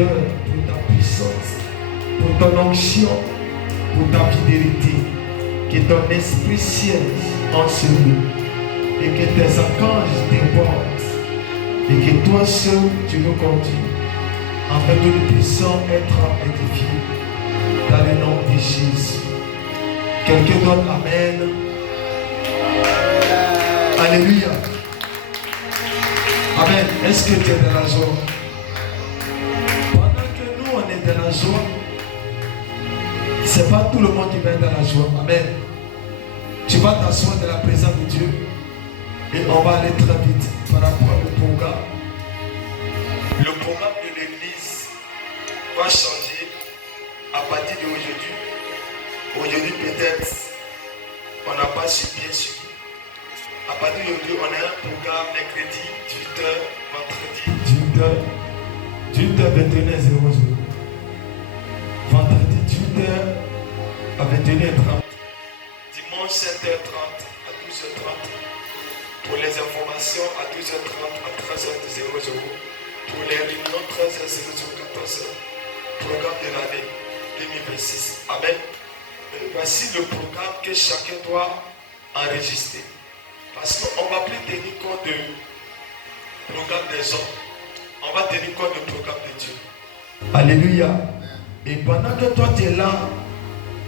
grandeur, pour ta puissance, pour ton onction, pour ta fidélité. Que ton esprit siège en ce lieu et que tes archanges débordent et que toi seul tu nous conduis afin que nous puissions être édifiés dans le nom de Jésus. Quelqu'un donne Amen. Alléluia. Amen. Est-ce que tu es dans la joie? Pendant que nous on est dans la joie, ce n'est pas tout le monde qui va être dans la joie. Amen. Tu vas t'asseoir dans la présence de Dieu et on va aller très vite par rapport au programme. Le programme de l'église va changer à partir d'aujourd'hui. Aujourd'hui peut-être on n'a pas bien suivi. À partir d'aujourd'hui on a un programme mercredi 18h, vendredi 18h, 21h00. Vendredi 18h à 21h30. Dimanche 7h30 à 12h30. Pour les informations à 12h30 à 13h00. Pour les réunions 13h00 14h. Programme de l'année 2026. Amen. Voici le programme que chacun doit enregistrer. Parce qu'on ne va plus tenir compte du programme des hommes. On va tenir compte du programme de Dieu. Alléluia. Et pendant que toi tu es là,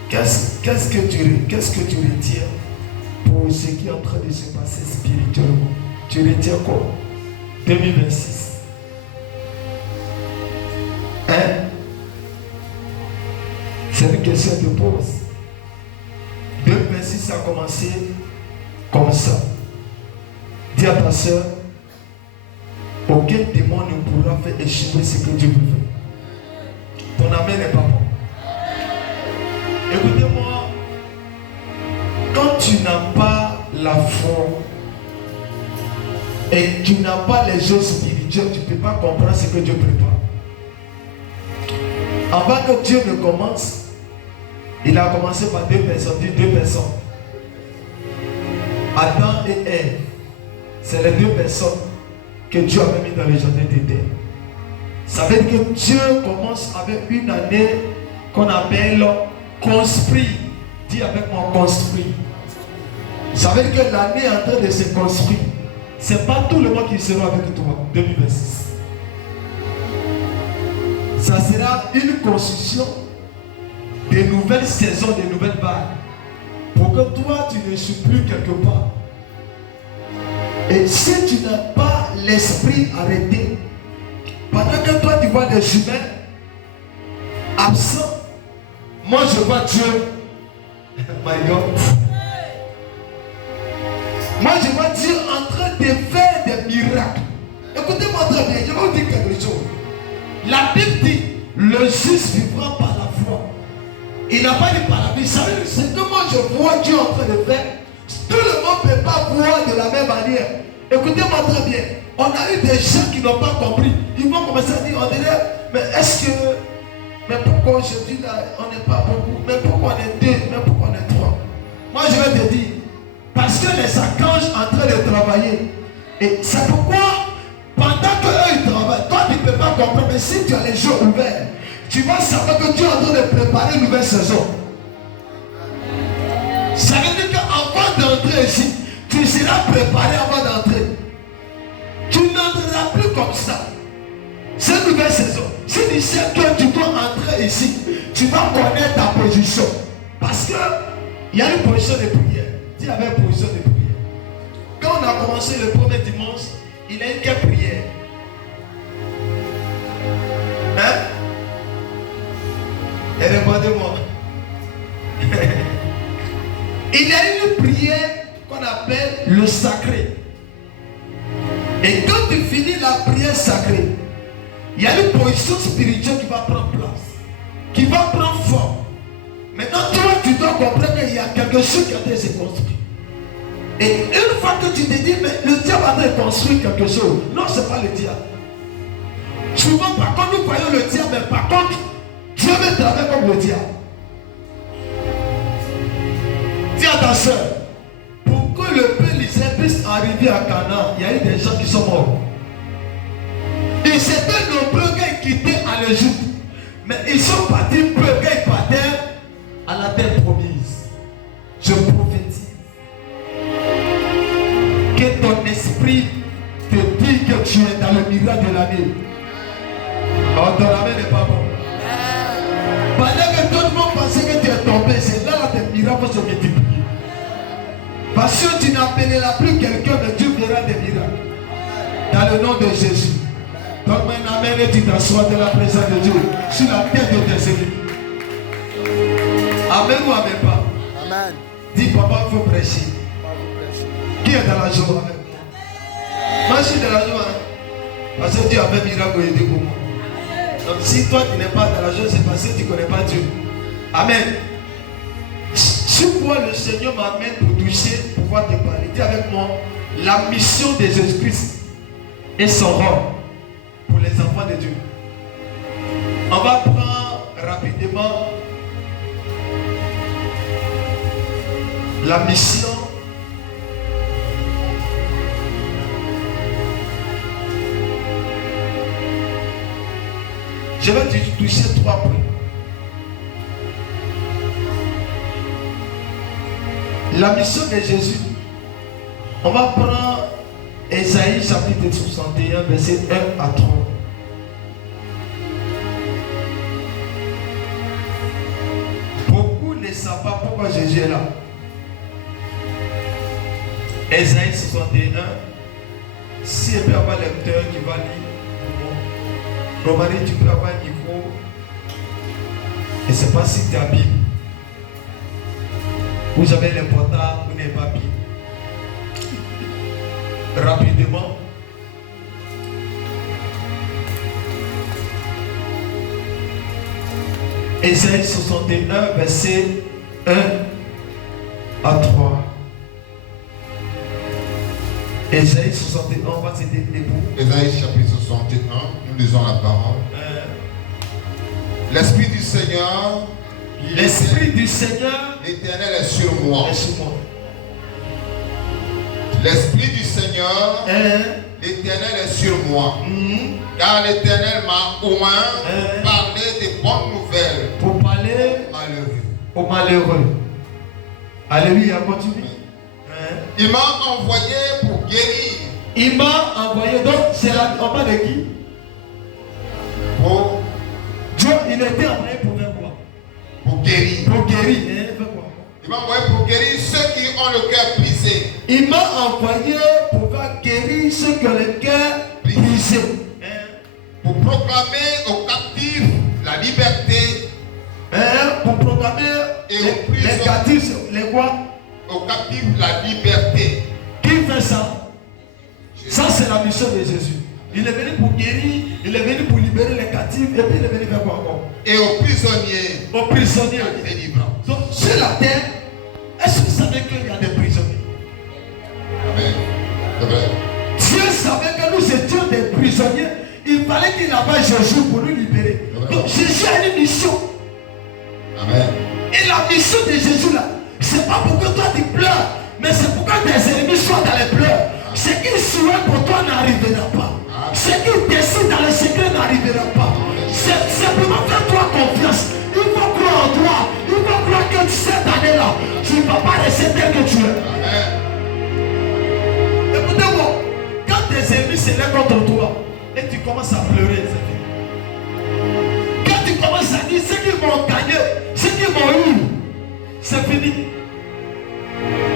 qu'est-ce que tu retiens pour ce qui est en train de se passer spirituellement? Tu retiens quoi? 2026. Hein? C'est une question que je pose. 2026 a commencé comme ça. Dis à ta soeur, aucun démon ne pourra faire échouer ce que Dieu veut faire. Ton amen n'est pas bon. Écoutez-moi, quand tu n'as pas la foi et tu n'as pas les choses spirituelles, tu ne peux pas comprendre ce que Dieu prépare. Avant que Dieu ne commence, il a commencé par deux personnes. Adam et Ève. C'est les deux personnes que Dieu avait mis dans les jardins d'Éden. Ça veut dire que Dieu commence avec une année qu'on appelle construit. Dis avec moi, construit. Ça veut dire que l'année est en train de se construire. Ce n'est pas tout le monde qui sera avec toi, 2026. Ça sera une construction de nouvelles saisons, de nouvelles vagues. Pour que toi, tu ne sois plus quelque part. Et si tu n'as pas l'esprit arrêté, pendant que toi tu vois des humains absents, moi je vois Dieu. My God. Moi je vois Dieu en train de faire des miracles. Écoutez-moi très bien, je vais vous dire quelque chose. La Bible dit, le juste vivra par la foi. Il n'a pas dit par la vie. C'est que moi je vois Dieu en train de faire. Tout le monde ne peut pas voir de la même manière. Écoutez-moi très bien. On a eu des gens qui n'ont pas compris. Ils vont commencer à dire, on dirait, mais est-ce que, mais pourquoi aujourd'hui là, on n'est pas beaucoup? Mais pourquoi on est deux? Mais pourquoi on est trois? Moi je vais te dire, parce que les archanges sont en train de travailler. Et c'est pourquoi, pendant qu'eux ils travaillent, toi tu ne peux pas comprendre, mais si tu as les yeux ouverts, tu vas savoir que Dieu est en train de préparer une nouvelle saison. Ça veut dire qu'avant d'entrer ici, tu seras préparé avant d'entrer. Tu n'entreras plus comme ça. C'est une nouvelle saison. Si tu sais que tu dois entrer ici, tu vas connaître ta position. Parce que il y a une position de prière. Dis avec une position de prière. Quand on a commencé le premier dimanche, il y a une quelle prière? Hein? Et répondez-moi. Il y a une prière qu'on appelle le sacré. Et quand tu finis la prière sacrée, il y a une position spirituelle qui va prendre place, qui va prendre forme. Maintenant, toi, tu dois comprendre qu'il y a quelque chose qui a été construit. Et une fois que tu te dis, mais le diable a construit quelque chose. Non, ce n'est pas le diable. Souvent, par contre, nous voyons le diable, mais par contre, Dieu veut travailler comme le diable. Dis à ta soeur, pour que le peuple d'Israël puisse arriver à Canaan, il y a eu des gens qui sont morts. Et c'était nombreux qui ont quitté à en Égypte. Mais ils sont partis peu quand ils partaient à la terre promise. Je prophétise que ton esprit te dit que tu es dans le miracle de l'année. Oh, ton amen n'est pas bon. Pendant que tout le monde pensait que tu es tombé, c'est là que tes miracles vont se multiplier. Parce que tu n'appelleras plus quelqu'un, mais Dieu verra des miracles. Dans le nom de Jésus. Donne-moi un amen et tu t'assois de la présence de Dieu sur la tête de tes ennemis. Amen ou amen pas? Amen. Dis papa, il faut prêcher. Qui est dans la joie avec moi? Moi je suis dans la joie. Parce que Dieu a fait miracle et aidé pour moi. Donc si toi tu n'es pas dans la joie, c'est parce que tu ne connais pas Dieu. Amen. Sur quoi le Seigneur m'amène pour toucher, pour pouvoir te parler. Dis avec moi, la mission de Jésus-Christ et son rôle pour les enfants de Dieu. On va prendre rapidement la mission Je vais te toucher 3 points. La mission de Jésus. On va prendre Ésaïe chapitre 61, verset 1 à 3. Beaucoup ne savent pas pourquoi Jésus est là. Ésaïe 61. Si il peut avoir lecteur qui va lire. Romani, tu peux avoir un micro. Et je ne sais pas si tu as Bible. Vous avez les portables, vous n'avez pas Bible. Rapidement. Ésaïe 61, verset 1 à 3. Ésaïe 61, on va citer les mots. Ésaïe chapitre 61, nous lisons la parole. L'Esprit du Seigneur, l'Éternel est sur moi. L'Esprit du Seigneur, l'Éternel est sur moi. Car l'Éternel m'a au moins parlé des bonnes nouvelles. Pour parler aux malheureux. Alléluia, continue. Il m'a envoyé pour guérir. Il m'a envoyé, donc c'est la. On parle de qui? Pour Dieu, il était envoyé pour faire quoi? Pour guérir. Pour guérir. Quoi? Il m'a envoyé pour guérir ceux qui ont le cœur brisé. Il m'a envoyé pour faire guérir ceux qui ont le cœur brisé. Pour proclamer aux captifs la liberté. Pour proclamer les captifs, les quoi? Aux captifs la liberté. Qui fait ça? Ça c'est la mission de Jésus. Il est venu pour guérir, il est venu pour libérer les captifs et puis il est venu faire quoi encore? Et aux prisonniers. Aux prisonniers. Donc sur la terre, est-ce que vous savez qu'il y a des prisonniers? Amen. C'est vrai. Dieu savait que nous étions des prisonniers. Il fallait qu'il envoie Jésus pour nous libérer. Donc Jésus a une mission. Amen. Et la mission de Jésus là, c'est pas pour que toi tu pleures, mais c'est pour que tes ennemis soient dans les pleurs. Ce qu'il souhaite pour toi n'arrivera pas. Ce qu'il décide dans le secret n'arrivera pas. C'est simplement faire-toi confiance. Il faut croire en toi. Il faut croire que cette année-là, tu ne vas pas rester tel que tu es. Écoutez-moi, quand tes ennemis se lèvent contre toi et tu commences à pleurer, c'est fini. Quand tu commences à dire ceux qui m'ont gagné, ceux qui m'ont eu, c'est fini.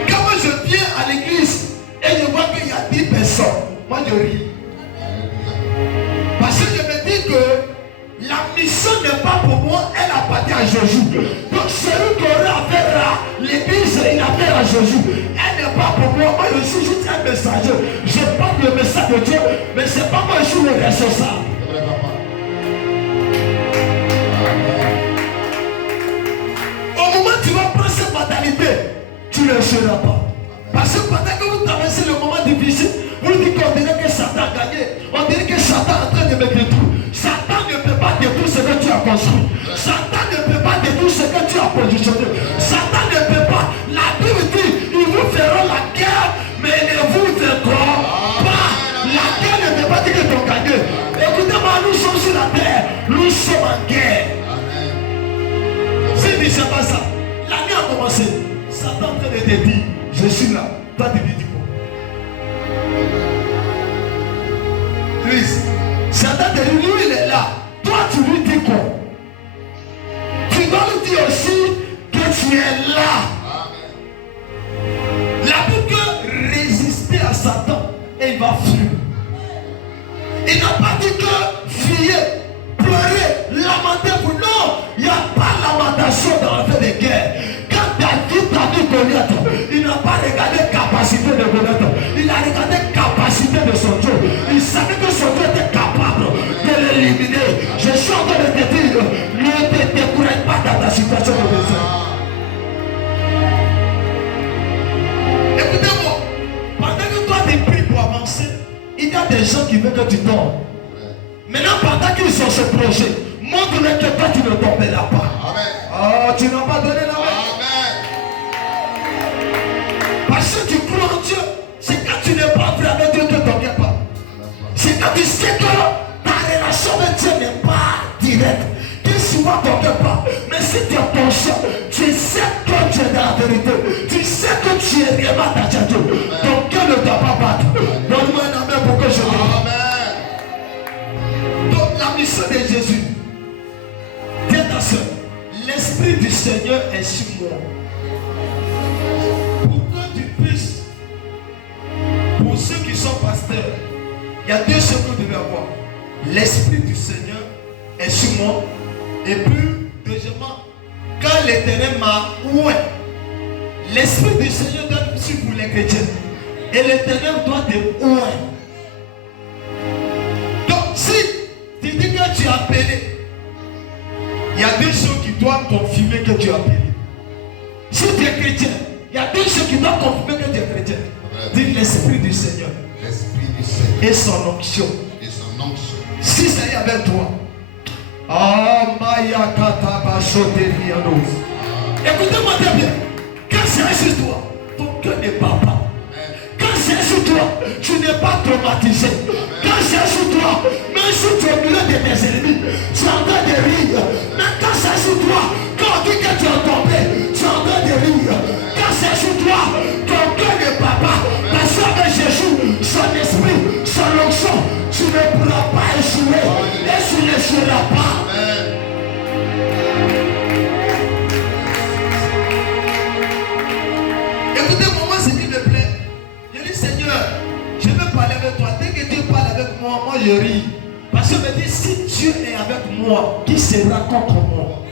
Quand moi je viens à l'église et je vois qu'il y a 10 personnes, moi je ris. Parce que je me dis que la mission n'est pas pour moi, elle appartient à Jésus. Donc celui qui aura affaire à l'église, il a affaire à Jésus. Elle n'est pas pour moi, moi je suis juste un messager. Je porte le message de Dieu, mais ce n'est pas moi, je suis le responsable. Au moment où tu vas prendre cette fatalité, tu ne le seras pas. Parce que pendant que vous traversez le moment difficile, vous dites qu'on dirait que Satan a gagné. On dirait que Satan est en train de me détruire. Satan ne peut pas détruire ce que tu as construit. Satan ne peut pas détruire ce que tu as positionné. Satan ne peut pas. La Bible dit, ils vous feront la guerre, mais ne vous vaincront pas. La guerre ne peut pas dire que tu as gagné. Écoutez-moi, nous sommes sur la terre. Nous en guerre. Si tu ne sais pas ça, l'année a commencé. Satan est en train de te dire, je suis là. Toi, tu lui dis quoi? Louis, Satan te dit, lui, il est là. Toi, tu lui dis quoi? Tu dois lui dire aussi que tu es là. La Bible que résister à Satan et il va fuir. Il n'a pas dit que fuir, pleurer, lamenter pour non. Il n'y a pas lamentation dans le fait de guerre. Quand David a vu Goliath, il n'a pas regardé la capacité de Goliath. Il a regardé la capacité de son Dieu. Il savait que son Dieu était capable de l'éliminer. Je suis en train de te dire, ne te décourage pas dans ta situation de besoin. Écoutez-moi, pendant que toi tu pries pour avancer, il y a des gens qui veulent que tu tombes. Maintenant, pendant qu'ils sont ce projet, montre-leur que toi tu ne tomberas pas. Oh, tu n'as pas donné la main. Parce que tu crois en Dieu, c'est quand tu n'es pas vrai avec Dieu que tu ne tomberas pas. C'est quand tu sais que ta relation avec Dieu n'est pas directe. Que souvent tu ne tomberas pas. Mais si tu es conscient, tu sais que tu es dans la vérité. Tu sais que tu es réellement attaché à Dieu. Ton cœur ne doit pas battre. Donne-moi un amen pour que je dise. Donc la mission de Jésus. Tiens ta soeur. L'Esprit du Seigneur est sur moi. Pour que tu puisses, pour ceux qui sont pasteurs, il y a deux choses que vous devez avoir. L'Esprit du Seigneur est sur moi. Et puis, deuxièmement, quand l'Éternel m'a oué, l'Esprit du Seigneur doit être sur pour les chrétiens. Et l'Éternel doit te oué. Donc, si tu dis que tu as appelé, il y a deux choses qui doivent confirmer que tu as appelé. Si tu es chrétien, il y a deux choses qui doivent confirmer que tu es chrétien. Dis l'Esprit du Seigneur. L'Esprit du Seigneur. Et son onction. Et son onction. Si ça y est avec toi. Écoutez-moi très bien. Quand c'est sur toi, ton cœur n'est pas bas. Quand c'est sur toi, tu n'es pas traumatisé. Quand c'est sur toi, même si tu es au milieu de tes ennemis, tu es en train de rire. Mais quand c'est sur toi, quand on dit que tu es tombé, tu es en train de rire. Quand c'est sur toi, ton cœur n'est pas bas. Parce qu'avec Jésus, son esprit, son onction, tu ne pourras pas échouer. Et tu n'échoueras pas. Écoutez-moi, moi, ce qui me plaît. Je dis, Seigneur, je veux parler avec toi. Dès que Dieu parle avec moi, moi je ris. Parce que je me dis, si Dieu est avec moi, qui sera contre moi?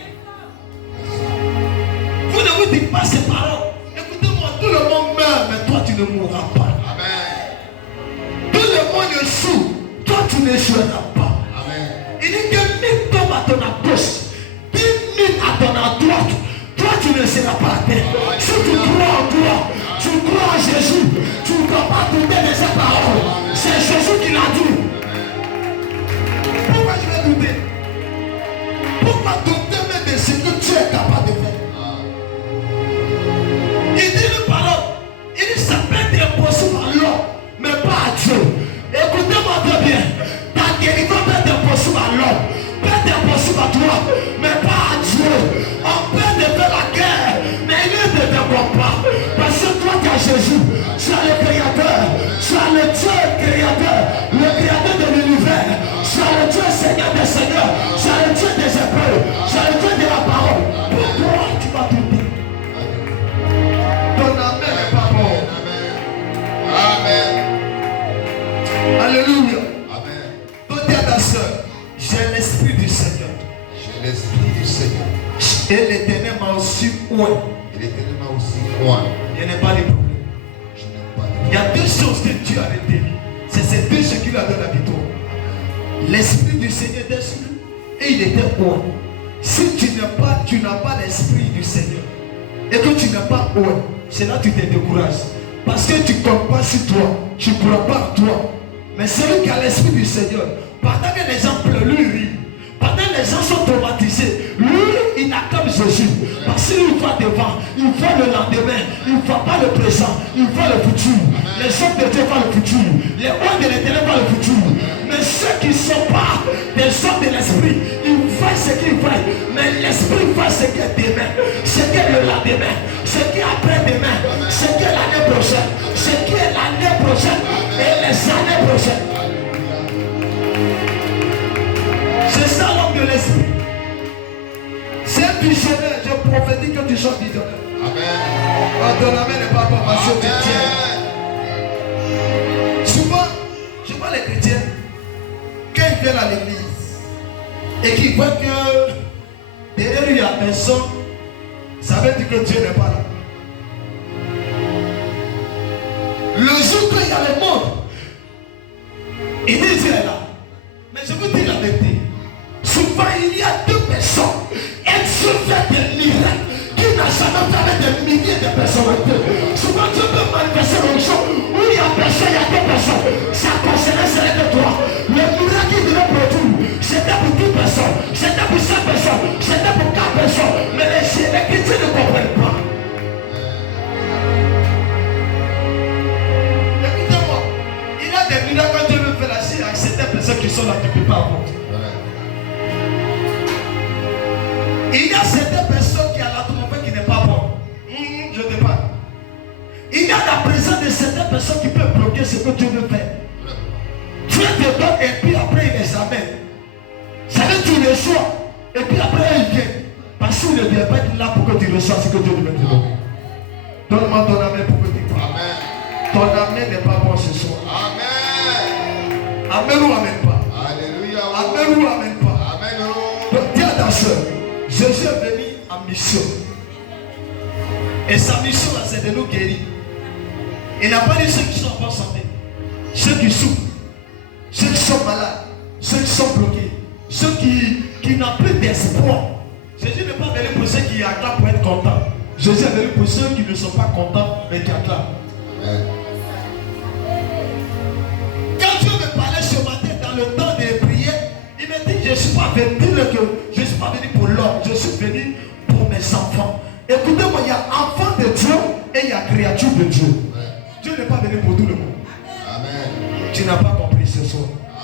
Vous ne vous dites pas ces paroles. Écoutez-moi, tout le monde meurt, mais toi tu ne mourras pas. Amen. Tout le monde échoue, toi tu n'échoueras pas. Amen. Il dit que 1000 tombent à ton gauche, 10 000 à ton droite. Toi tu ne seras pas à terre. Si tu crois en toi, tu crois en Jésus, tu ne dois pas douter de ses paroles. C'est Jésus qui l'a dit. Pourquoi je vais douter? Pourquoi douter même de ce que tu es capable de faire? Il dit une parole. Il dit ça peut être impossible à l'homme, mais pas à Dieu. Écoutez-moi très bien. Ta guérison peut être impossible à l'homme, peut être impossible à toi, mais pas à Dieu. On peut te faire la guerre, mais il ne te dévoile pas. Parce que toi tu as Jésus, tu as le Créateur, tu as le Dieu Créateur, le Créateur de l'univers, tu as le Dieu Seigneur des Seigneurs, tu as le Dieu des Hébreux, tu as le Dieu de la parole. Pourquoi tu vas douter? Ton amen n'est pas bon. Amen. Alléluia. Amen. Donc dis à ta soeur, j'ai l'Esprit du Seigneur. J'ai l'Esprit du Seigneur. Et l'Éternel m'a aussi oué. Et l'Éternel m'a aussi oué. Il n'y a pas de problème. Je n'ai pas de... Il y a deux choses que Dieu a retenues. C'est ces deux choses qui lui a donné la victoire. L'Esprit du Seigneur était sur lui et il était oué. Si tu n'as pas l'Esprit du Seigneur et que tu n'es pas oué, c'est là que tu te décourages. Parce que tu ne comptes pas sur toi, tu ne crois pas en toi. Mais celui qui a l'Esprit du Seigneur, pendant que les gens pleurent, lui rit. Pendant que les gens sont traumatisés, lui il acclame Jésus. Parce qu'il va devant, il voit le lendemain, il ne voit pas le présent, il voit le futur. Les hommes de Dieu voient le futur, les rois de l'Éternel voient le futur. Mais ceux qui ne sont pas des hommes de l'Esprit, ils voient ce qu'il voit, mais l'esprit voit ce qui est demain, ce qui est le lendemain, ce qui est après-demain, ce qui est l'année prochaine, ce qui est l'année prochaine et les années prochaines. C'est ça l'homme de l'esprit. C'est visionnaire. Je prophétise que tu sois visionnaire. Amen. Ton amen n'est pas bon parce que tu tiens. Souvent, je vois les chrétiens, quand ils viennent à l'église et qu'ils voient que derrière il y a personne, ça veut dire que Dieu n'est pas là. Le jour qu'il y a le monde, il dit Dieu est là. Mais je vous dis la vérité. Souvent il y a deux personnes. Et Dieu fait des miracles qui n'a jamais fait avec des milliers de personnes. Souvent Dieu peut manifester une chose où il y a personne, il y a deux personnes. Ça concernait celui de toi. Le miracle qu'il devait produire, c'était pour 10 personnes, c'était pour 5 personnes, c'était pour 4 personnes. Mais les chrétiens ne comprennent pas. Écoutez-moi, il y a des miracles quand Dieu veut faire la chair avec certaines personnes qui sont là, tu ne peux pas avoir. Il y a certaines personnes qui ont l'atmosphère qui n'est pas bonne. Je ne sais pas. Il y a la présence de certaines personnes qui peuvent bloquer ce que Dieu veut faire. Dieu te donne et puis après il les amène. Ça veut dire que tu reçois et puis après il vient. Parce qu'il ne vient pas être là pour que tu reçois ce que Dieu veut te donner. Donne-moi ton amen pour que tu parles. Ton amen n'est pas bon ce soir. Amen. Amen ou amen pas. Alléluia. Amen ou amen pas. Amen. Donc dis à ta soeur. Jésus est venu en mission. Et sa mission là, c'est de nous guérir. Il n'a pas dit ceux qui sont en bonne santé, ceux qui souffrent, ceux qui sont malades, ceux qui sont bloqués, ceux qui n'ont plus d'espoir. Jésus n'est pas venu pour ceux qui acclament pour être contents. Jésus est venu pour ceux qui ne sont pas contents mais qui acclament. Quand Dieu me parlait ce matin dans le temps de prière, il me dit, je ne suis pas venu, je ne suis pas venu pour l'homme, je suis venu pour mes enfants. Écoutez-moi, il y a enfants de Dieu et il y a créatures de Dieu. Ouais. Dieu n'est pas venu pour tout le monde. Amen. Tu n'as pas compris ce soir.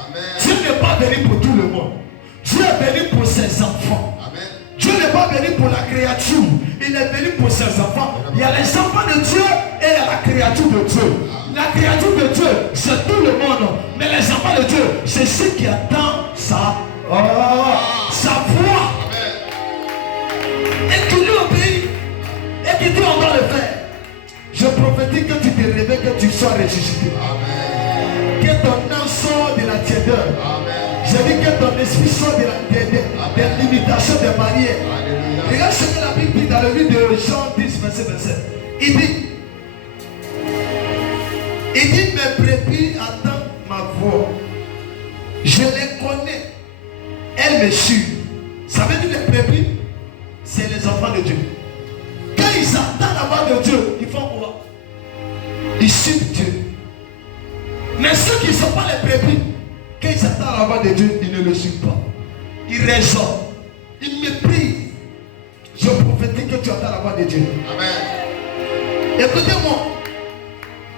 Amen. Dieu n'est pas venu pour tout le monde. Dieu est venu pour ses enfants. Amen. Dieu n'est pas venu pour la créature. Il est venu pour ses enfants. Il y a les enfants de Dieu et il y a la créature de Dieu. La créature de Dieu, c'est tout le monde. Mais les enfants de Dieu, c'est ceux qui attendent sa voix. Et qui lui obéit. Et qui dit on doit le faire. Je prophétise que tu te réveilles, que tu sois ressuscité. Amen. Que ton âme sorte de la tiédeur. Je dis que ton esprit sorte de la limitation des barrières. Alléluia. Regarde ce que la Bible dit dans le livre de Jean 10, verset 27. Il dit, mes brebis attendent ma voix. Je les connais. Elles me suivent. Ça veut dire les brebis, c'est les enfants de Dieu. Quand ils attendent la voix de Dieu, ils font quoi? Ils suivent Dieu. Mais ceux qui ne sont pas les brebis, quand ils attendent la voix de Dieu, ils ne le suivent pas. Ils raisonnent. Ils méprisent. Je prophétise que tu attends la voix de Dieu. Amen. Écoutez-moi.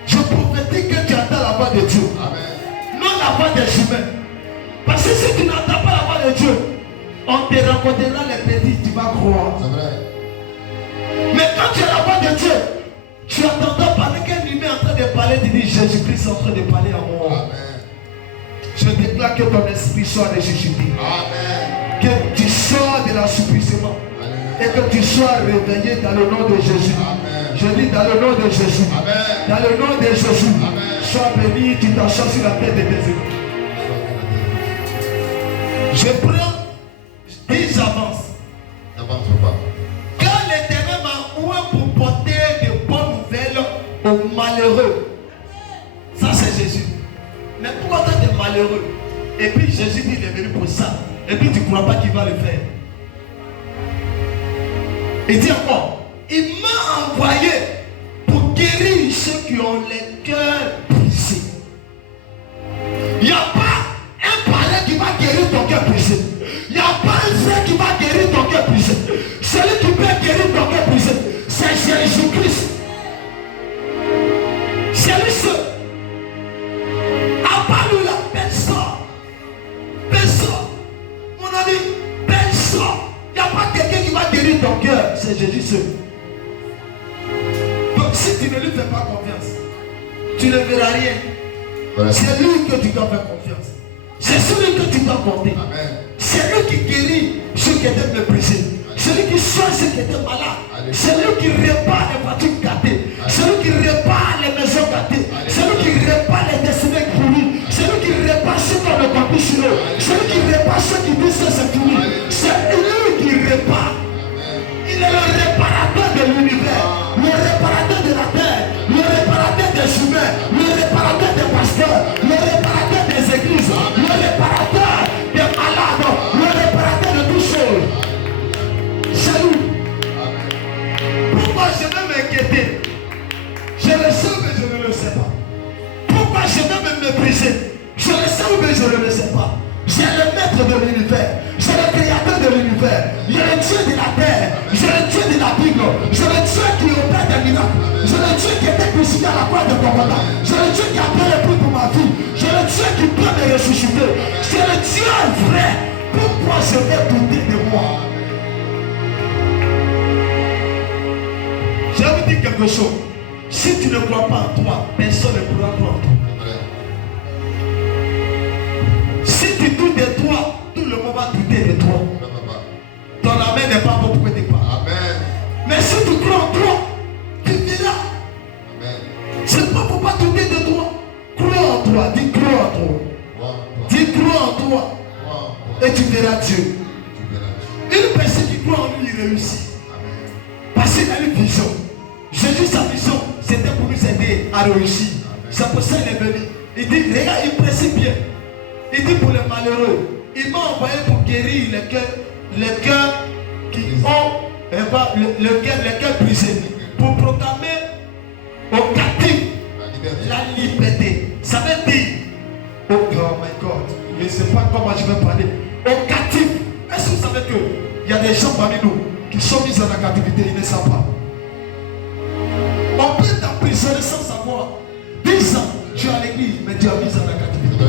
Je prophétise que tu attends la voix de Dieu. Amen. Non la voix des humains. Parce que si tu n'entends pas la voix de Dieu, on te racontera les petits, tu vas croire. C'est vrai. Mais quand tu as la voix de Dieu, tu entends parler qu'un humain est en train de parler, tu dis Jésus-Christ est en train de parler à moi. Amen. Je déclare que ton esprit soit ressuscité. Amen. Que tu sors de l'assouplissement. Et que tu sois réveillé dans le nom de Jésus. Amen. Je dis dans le nom de Jésus. Amen. Dans le nom de Jésus. Amen. Sois béni, tu t'assois sur la tête de tes époux. Je prends, dis j'avance. N'avance pas. Quand l'Éternel m'a oué pour porter de bonnes nouvelles aux malheureux. Ça c'est Jésus. Mais pourquoi tu es malheureux? Et puis Jésus dit il est venu pour ça. Et puis tu ne crois pas qu'il va le faire. Il dit encore, il m'a envoyé pour guérir ceux qui ont les cœurs brisés. Il n'y a pas un parler qui va guérir ton cœur brisé. Il n'y a pas un frère qui va guérir ton cœur brisé. Celui qui peut guérir ton cœur brisé, c'est Jésus-Christ. C'est lui seul. À part lui, la personne. Personne. Mon ami, personne. guérir ton cœur, c'est Jésus seul. Donc si tu ne lui fais pas confiance, tu ne verras rien. C'est lui que tu dois faire confiance. C'est celui que tu dois porter. C'est lui qui guérit ceux qui étaient méprisés. C'est lui qui soigne ceux qui étaient malades. C'est lui qui répare les voitures gâtées. C'est lui qui répare les maisons gâtées. C'est lui qui répare les destinées pourries. C'est lui qui répare ceux qui ont le papier sur eux. C'est lui qui répare ceux qui disent que c'est fini. C'est lui qui répare. Il est le réparateur de l'univers, le réparateur de la terre, le réparateur des humains, le réparateur des pasteurs, le réparateur des églises, le réparateur des malades, le réparateur de toutes choses. C'est lui. Pourquoi je vais m'inquiéter? Je le sais mais je ne le sais pas. Pourquoi je vais me mépriser? Je le sais mais je ne le sais pas. J'ai le maître de l'univers, j'ai le créateur de l'univers, j'ai le Dieu de la terre, j'ai le Dieu de la Bible, j'ai le Dieu qui opère des miracles, j'ai le Dieu qui était crucifié à la croix de Golgotha, j'ai le Dieu qui a payé le prix pour ma vie, j'ai le Dieu qui peut me ressusciter, c'est le Dieu vrai. Pourquoi je vais douter de moi? Je vais vous dire quelque chose. Si tu ne crois pas en toi, personne ne pourra croire en toi. Si tu doutes de toi, tout le monde va douter de toi. Ton amen n'est pas bon pour tes parents. Mais si tu crois en toi, tu verras. C'est pas pour pas douter de toi. Crois en toi, dis crois en toi. Dis crois en toi. Et tu verras Dieu. Une personne qui croit en lui, il réussit. Parce qu'il a une vision. Jésus, sa vision, c'était pour nous aider à réussir. C'est pour ça qu'il est venu. Il dit, regarde, il précise bien. Il dit pour les malheureux, il m'a envoyé pour guérir les cœurs qui ont le cœur brisé, pour proclamer aux captifs la liberté. Ça veut dire, oh my God, je ne sais pas comment je vais parler, aux captifs. Est-ce que vous savez qu'il y a des gens parmi nous qui sont mis en captivité, ils ne savent pas. On peut t'emprisonner sans savoir. 10 ans, tu es à l'église, mais tu es mis en captivité.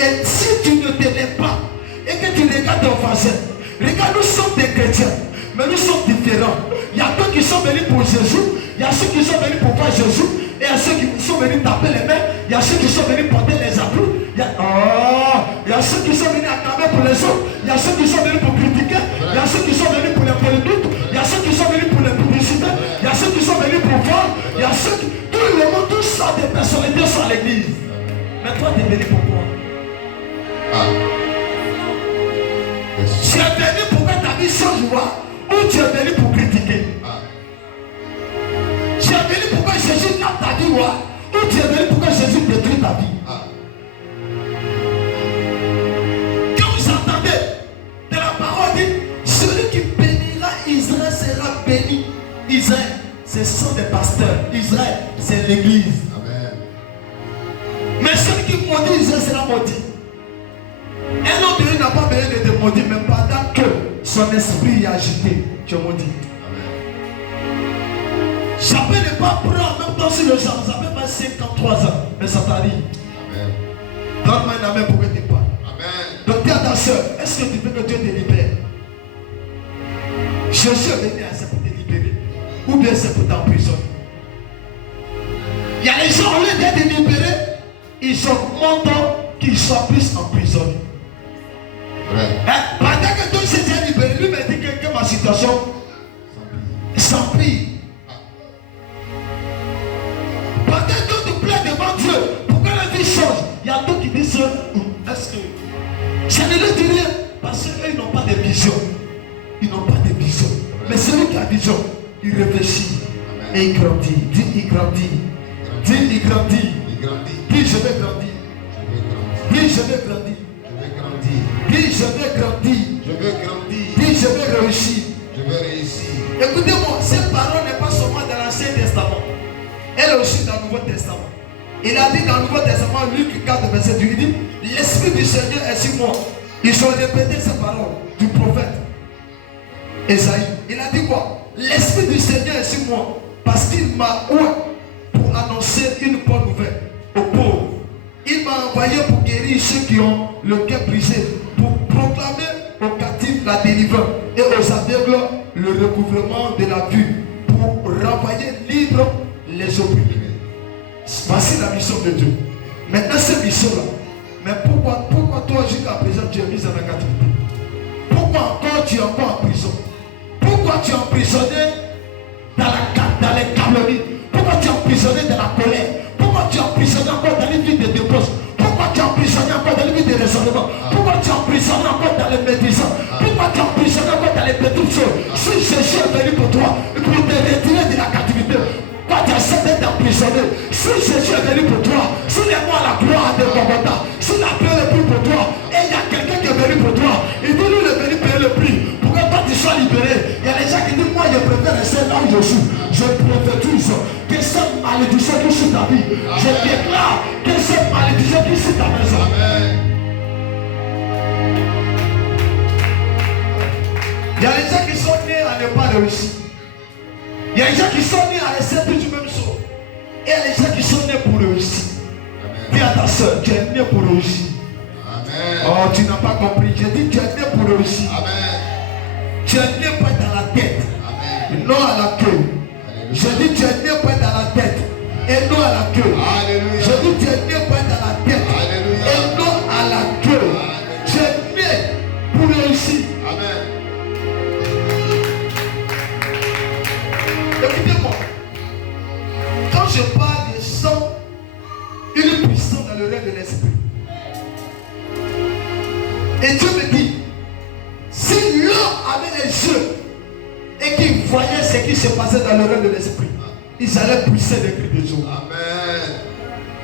Et si tu ne te lèves pas et que tu regardes ton voisin, regarde, nous sommes des chrétiens, mais nous sommes différents. Il y a ceux qui sont venus pour Jésus, il y a ceux qui sont venus pour voir Jésus, et il y a ceux qui sont venus taper les mains, il y a ceux qui sont venus porter les appuis, il y a ceux qui sont venus acclamer pour les autres, il y a ceux qui sont venus pour critiquer, il y a ceux qui sont venus pour les politiques, il y a ceux qui sont venus pour les publicités, il y a ceux qui sont venus pour voir, il y a ceux qui... Tout le monde, tous sortes de personnalités sont à l'église. Mais toi, tu es venu pour quoi? Tu es venu pour que ta vie change, ou tu es venu pour critiquer? Tu es venu pour que Jésus tape ta vie, ou tu es venu pour que Jésus détruise ta vie? Quand vous entendez de la parole dit, celui qui bénira Israël sera béni. Israël, ce sont des pasteurs. Israël, c'est l'église. Mais celui qui maudit Israël sera maudit. Un autre n'a pas besoin de te maudire, mais pendant que son esprit est agité, tu es maudit. Ça peut ne pas prendre en même temps sur le sang, ça peut pas 53 ans, mais ça t'arrive. Donne-moi un amen pour que tu parles. Donc dis à ta soeur, est-ce que tu veux que Dieu te libère? Jésus est venu à ça pour te libérer, ou bien c'est pour t'emprisonner. Il y a des gens, au lieu d'être libérés, ils augmentent qu'ils soient plus emprisonnés. Pendant que toi tu es libéré, lui me dit que ma situation s'empire. Pendant que tu plaies devant Dieu pour que la vie change, il y a d'autres qui disent est-ce que je ne le dis rien parce qu'ils n'ont pas de vision. Ils n'ont pas de vision. Mais celui qui a vision, il réfléchit et il grandit. Dis il grandit. Dis il grandit. Dis je vais grandir. Dis je vais grandir. Dis je vais grandir. Dis je vais réussir. Écoutez-moi, cette parole n'est pas seulement dans l'Ancien Testament. Elle est aussi dans le Nouveau Testament. Il a dit dans le Nouveau Testament, Luc 4, verset 8, il dit, l'Esprit du Seigneur est sur moi. Ils ont répété cette parole du prophète Esaïe. Il a dit quoi? L'Esprit du Seigneur est sur moi parce qu'il m'a oint pour annoncer une bonne nouvelle aux pauvres. Il m'a envoyé pour guérir ceux qui ont le cœur brisé, pour proclamer aux captifs la délivrance et aux aveugles le recouvrement de la vue pour renvoyer libre les opprimés. Voici la mission de Dieu. Maintenant, cette mission-là, mais pourquoi toi, jusqu'à présent, tu es mis en captivité? Pourquoi encore tu es encore en prison? Pourquoi tu es emprisonné dans les calomnies? Pourquoi tu es emprisonné dans la colère? Pourquoi tu es emprisonné encore dans les vies de dépose? Pourquoi tu es emprisonné encore dans les vies de raisonnement? Pourquoi tu es emprisonné encore dans les médisants? Pourquoi tu es emprisonné encore dans les petites choses? Si Jésus est venu pour toi, pour te retirer de la captivité, quand tu essaies d'être emprisonné, si Jésus est venu pour toi, s'il est mort à la gloire de Golgotha, s'il a payé le prix pour toi, et il y a quelqu'un qui est venu pour toi, il dit lui il est venu payer le prix pour que toi tu sois libéré. Il y a des gens qui disent moi je préfère rester là où je suis. Je prophétise que cette malédiction qui suit ta vie, je déclare que cette malédiction qui suit ta maison. Il y a des gens qui sont nés à ne pas réussir. Il y a des gens qui sont nés à rester du même sort. Et il y a des gens qui sont nés pour réussir. Dis à ta soeur, tu es né pour réussir. Amen. Oh, tu n'as pas compris. J'ai dit, tu es né pour réussir. Amen. Tu es né pas dans la tête. Amen. Non à la queue. J'ai dit, tu es né pas dans la tête. Et non à la queue. Alléluia. J'ai dit, tu es né pas dans la tête. Alléluia. Et non à la queue. Alléluia. Tu es né pour réussir. Amen. Écoutez-moi, quand je parle de sang, il est puissant dans le règne de l'esprit. Et Dieu me dit, si l'homme avait les yeux et qu'il voyait ce qui se passait dans le règne de l'esprit, ils allaient pousser des cris de joie. Amen.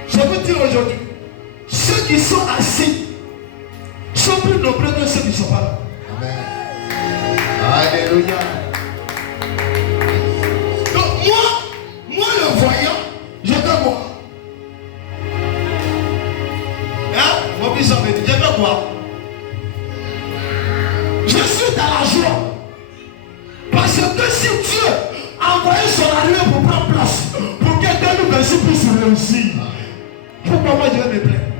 Je veux dire aujourd'hui, ceux qui sont assis sont plus nombreux que ceux qui ne sont pas là. Amen. Alléluia. Moi le voyant, je veux voir. Hein? Mon fils me dit, je veux voir. Je suis dans la joie. Parce que si Dieu a envoyé son arrivée pour prendre place, pour que 2026 puisse réussir, pourquoi moi je vais me plaindre?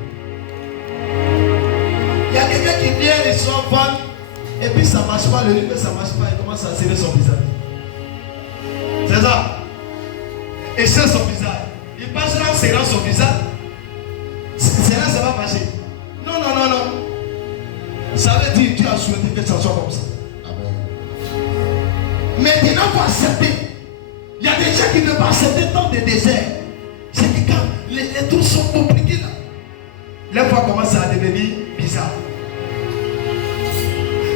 Il y a quelqu'un qui vient, il se vendre, et puis ça ne marche pas, le livre ça ne marche pas, il commence à serrer son visage. C'est ça. Et c'est son visage. Il passe là en serrant son visage. C'est là ça va marcher. Non. Ça veut dire que Dieu a souhaité que ça soit comme ça. Amen. Maintenant, il faut accepter. Il y a des gens qui ne peuvent pas accepter tant de désert. C'est que quand les trucs sont compliqués là, les fois commencent à devenir bizarre.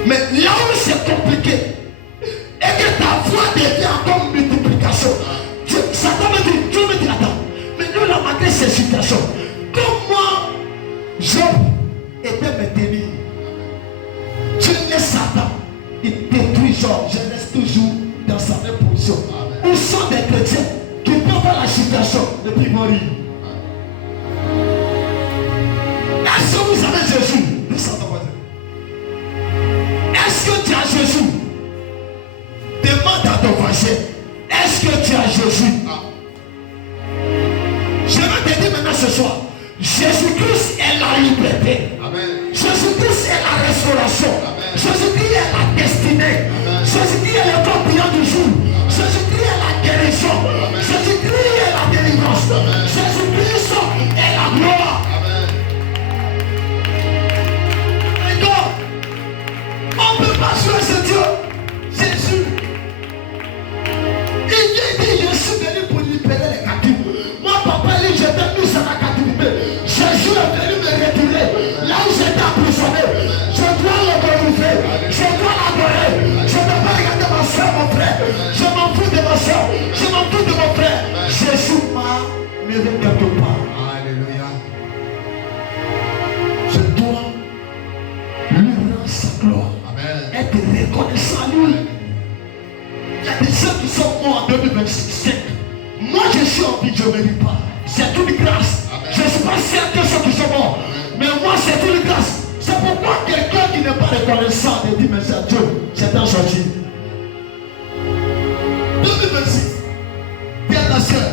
Mais là où c'est compliqué, et que ta voix devient comme multiplication, Satan me dit, Dieu me dit, attends, mais nous la malgré ces situations, comment Job était maintenu? Tu laisses Satan, il détruit Job, je reste toujours dans sa même position. Où sont des chrétiens qui peuvent voir la situation depuis mourir? Est-ce que vous avez Jésus? Est-ce que tu as Jésus? Demande à ton voisin. Est-ce que tu as Jésus? Je vais te dire maintenant ce soir, Jésus-Christ est la liberté. Amen. Jésus-Christ est la restauration. Jésus-Christ est la destinée. Jésus-Christ est le compagnon du jour. Jésus-Christ est la guérison. Jésus-Christ est la délivrance. Jésus-Christ est la gloire. D'accord? On ne peut pas jouer ce Dieu. Jésus. Il dit, je suis venu pour libérer les captifs. Moi, papa, il dit, j'étais mis dans la captivité. Jésus est venu me retirer. Là où j'étais emprisonné, je dois le glorifier. Je dois l'adorer. Je ne peux pas regarder ma soeur, mon frère. Je m'en fous de ma soeur. Je m'en fous de mon frère. Jésus m'a mis quelque part. Alléluia. Je dois lui rendre sa gloire. Amen. Être reconnaissant à lui. Il y a des gens qui sont morts en 2025. Moi je suis en vie, je ne me dis pas. C'est une grâce. Amen. Je ne suis pas certain de ceux qui sont morts. Mais moi c'est une grâce. C'est pourquoi quelqu'un qui n'est pas reconnaissant de dire merci à Dieu, c'est un sorti. 2026. Dis à ta soeur,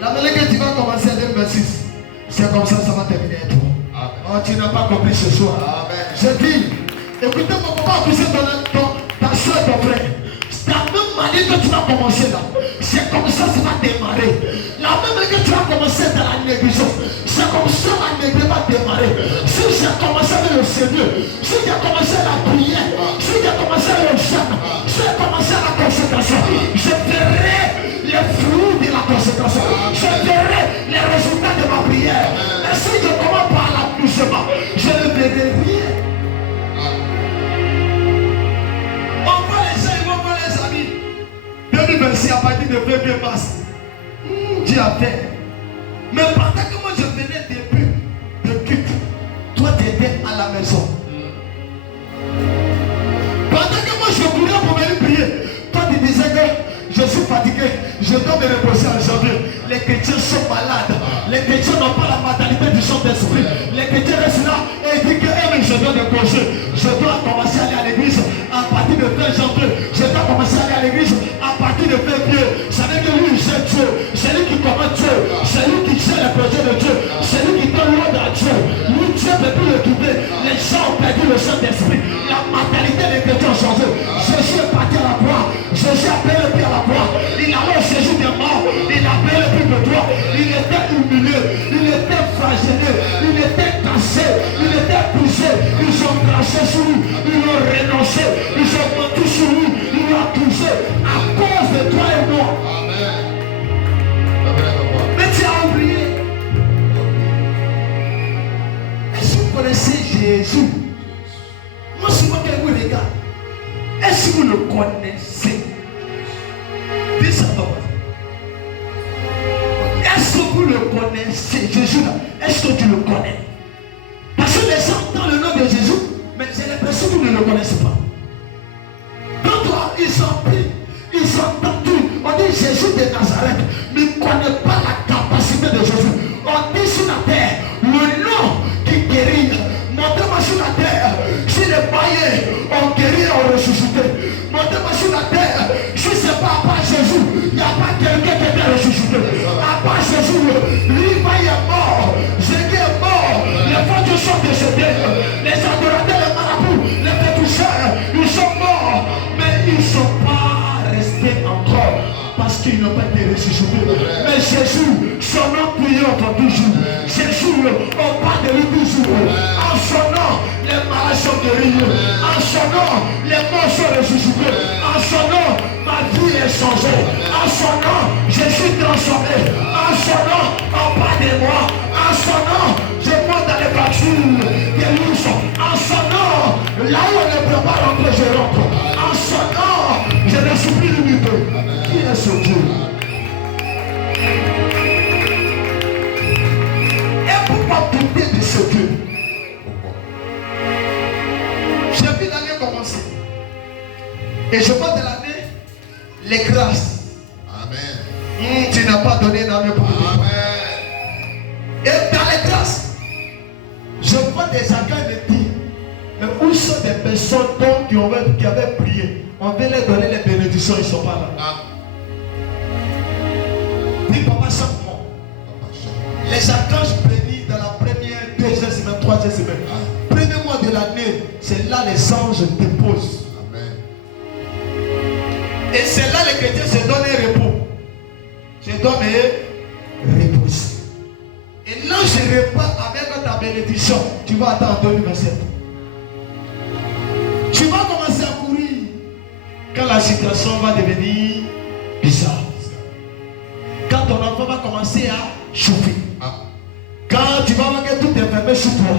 la manière que tu vas commencer en 2026, c'est comme ça va terminer à toi. Oh, tu n'as pas compris ce soir. Amen. Je dis, écoutez-moi, pourquoi accuser ta soeur, ton frère? Ta année que tu vas commencer là, c'est comme ça va démarrer. La même année que tu vas commencer dans la négligence, c'est comme ça la négligence va démarrer. Si j'ai commencé avec le Seigneur, si j'ai commencé la prière, si j'ai commencé le jeûne, si j'ai commencé la consécration, je verrai les fruits de la consécration. Je verrai les résultats de ma prière. Mais si je commence par l'accouchement, je ne verrai rien. On voit les gens, ils vont voir les amis. 2026 à partir de février mars. Dieu a fait. Mais pendant que moi je venais début de culte, toi tu étais à la maison. Pendant que moi je voulais pour venir prier, toi tu disais que je suis fatigué, je dois me reposer en janvier. Les chrétiens sont malades. Les chrétiens n'ont pas la mentalité du Saint-Esprit. Les chrétiens restent là et disent que je dois me poser. Je dois commencer à aller à l'église à partir de fin janvier. Je dois commencer à aller à l'église à partir de février. Ça veut dire que lui, c'est Dieu. C'est lui qui commande Dieu. C'est lui qui sait le projet de Dieu. C'est lui qui donne l'ordre à Dieu. Lui, Dieu ne peut plus le quitter. Les gens ont perdu le Saint-Esprit. La mentalité des chrétiens a changé. Jésus est parti à la croix. Jésus a payé le prix à la croix. Il allait au séjour des morts. Il a payé le prix de toi. Il était humilié. Il était flagellé. Il était cassé. Il était brisé. Ils ont craché sur lui. Ils ont renoncé. Ils ont menti sur lui. Ils l'ont accusé à cause de toi et moi. Amen. Mais tu as oublié. Est-ce que vous connaissez Jésus? Moi, souvent, quand vous regardez, est-ce que vous le connaissez? Est-ce que vous le connaissez, Jésus là? Est-ce que tu le connais? Parce que les gens entendent le nom de Jésus, mais j'ai l'impression que vous ne le connaissez pas. Quand toi, ils ont pris, ils ont entendu, on dit Jésus de Nazareth, mais ils ne connaissent pas la capacité de Jésus. On dit sur la terre, le nom qui guérit. Montrez-moi sur la terre, si les païens ont guéri et ont ressuscité. Montrez-moi sur la terre, si ce n'est pas à part Jésus, il n'y a pas quelqu'un qui est ressuscité. À part Jésus, lui, il est mort. Jésus est mort. Les faux dieux sont décédés. Les adorateurs, les marabouts, les pétoucheurs, ils sont morts. Mais ils ne sont pas restés encore. Parce qu'ils n'ont pas été ressuscités. Mais Jésus, son nom prié encore toujours. Jésus, on parle de lui toujours. En son nom, les malades sont guéris. En son nom, les morts sont ressuscités. En son nom, ma vie est changée. En son nom, je suis transformé. En son nom, on parle de moi. En son nom, je monte dans les voitures des louches. En son nom, là où on ne peut pas rentrer, je rentre. En son nom, je ne suis plus limité. Qui est ce Dieu? Et pourquoi douter de ce Dieu? J'ai vu l'année commencer. Et je vois de l'année les grâces. Amen. Tu n'as pas donné une année pour nous. Amen. Et dans les grâces, je vois des accords de dire, mais où sont des personnes qui avaient prié? On veut leur donner les bénédictions, ils ne sont pas là. Ah. Dis papa chaque mois. Les archanges bénis dans la première, deuxième semaine, troisième semaine. Premier mois de l'année, c'est là les anges déposent. Amen. Et c'est là les chrétiens se donnent un repos. Je dois me reposer. Et là je repars avec ta bénédiction. Tu vas attendre 2027. Tu vas commencer à courir quand la situation va devenir bizarre. Quand ton enfant va commencer à chauffer. Quand tu vas voir que tout est fermé sur toi.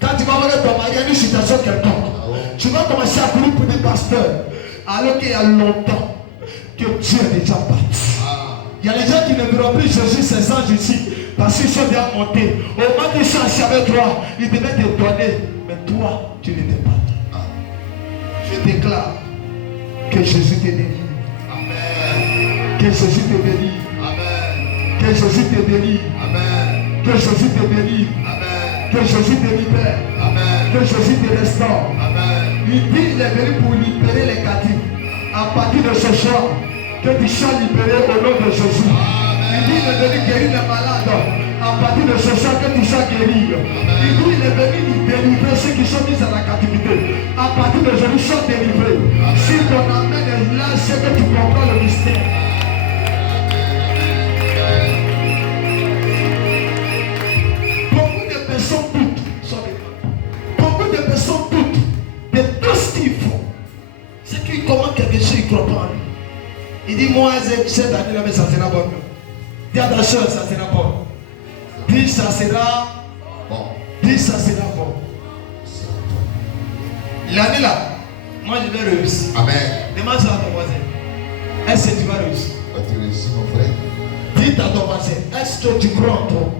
Quand tu vas voir que ton mari a une situation quelconque. Tu vas commencer à courir pour des pasteurs. Alors qu'il y a longtemps que Dieu est déjà parti. Il y a les gens qui ne verront plus Jésus, ces anges ici. Parce qu'ils sont déjà montés. Au moment qu'ils sont assis avec toi, ils devaient te donner. Mais toi, tu n'étais pas. Je déclare que Jésus te délivre. Amen. Que Jésus te délivre. Amen. Que Jésus te délivre. Amen. Que Jésus te délivre. Amen. Que Jésus te libère. Amen. Que Jésus te restaure. Amen. Il dit, il est venu pour libérer les captifs. À partir de ce soir, que tu sois libéré au nom de Jésus. Amen. Il dit il est venu guérir les malades. À partir de ce soir que tu sois guéri. Il dit il est venu délivrer ceux qui sont mis à la captivité. À partir d'aujourd'hui, sois délivré. Si ton amen est là, c'est que tu comprends le mystère. Beaucoup de personnes doutent. Beaucoup de personnes doutent de tout ce qu'ils font. C'est qu'ils commandent quelque chose, ils ne croient pas en lui. Il dit, moi, cette année-là, mais ça sera bon. Dis à ta soeur, ça sera bon. Dis, ça sera bon. Dis, ça sera bon. L'année-là, moi, je vais réussir. Amen. Demande ça à ton voisin. Est-ce que tu vas réussir? Tu réussis, mon frère. Dis à ton voisin, est-ce que tu crois en toi?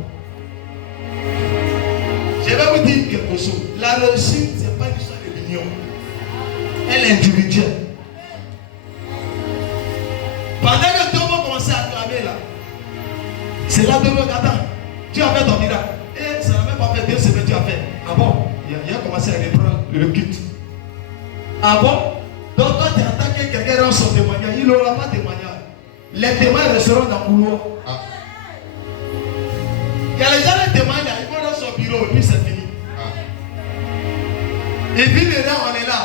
Je vais vous dire quelque chose. La réussite, ce n'est pas une histoire de l'union. Elle est individuelle. Pendant que tout le monde commençait à clamer là, c'est là que tout le monde attend. Tu as fait ton miracle. Et ça n'a même pas fait 2 semaines que tu as fait. Ah bon? Il a commencé à reprendre le culte. Ah bon? Donc toi tu attends que quelqu'un rend son témoignage. Il n'aura pas de témoignage. Les témoins resteront dans le couloir. Ah. Il y a les gens qui témoignent là, ils vont dans son bureau et puis c'est fini. Ah. Et puis là, on est là.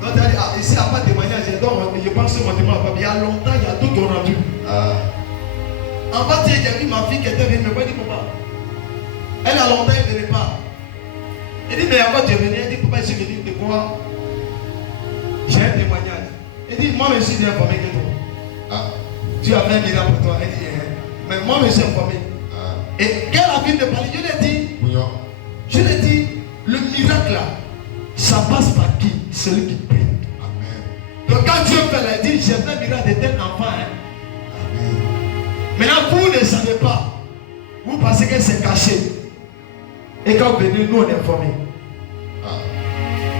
Donc tu as dit, ah, ici il n'y a pas de témoignage. Donc je pense que mon témoignage, il y a longtemps, il y a tout rendu. Ah. En bas, j'ai vu ma fille qui était venue, mais moi, il dit, papa, elle a longtemps, elle ne venait pas. Elle dit, mais avant tu es venu, elle dit, papa, je suis venu de quoi? J'ai un témoignage. Elle dit, moi, je suis bien informé que toi. Ah. Tu as fait un miracle pour toi. Elle dit, mais moi, je suis informé. Ah. Et qu'elle a vu de parler, je lui ai dit, je lui ai dit, le miracle là, ça passe par qui? Celui qui prie. Amen. Donc quand Dieu fait, elle dit, j'ai fait un miracle de tel enfant. Hein. Amen. Maintenant, vous ne savez pas. Vous pensez que c'est caché. Et quand vous venez, nous on est informés. Ah.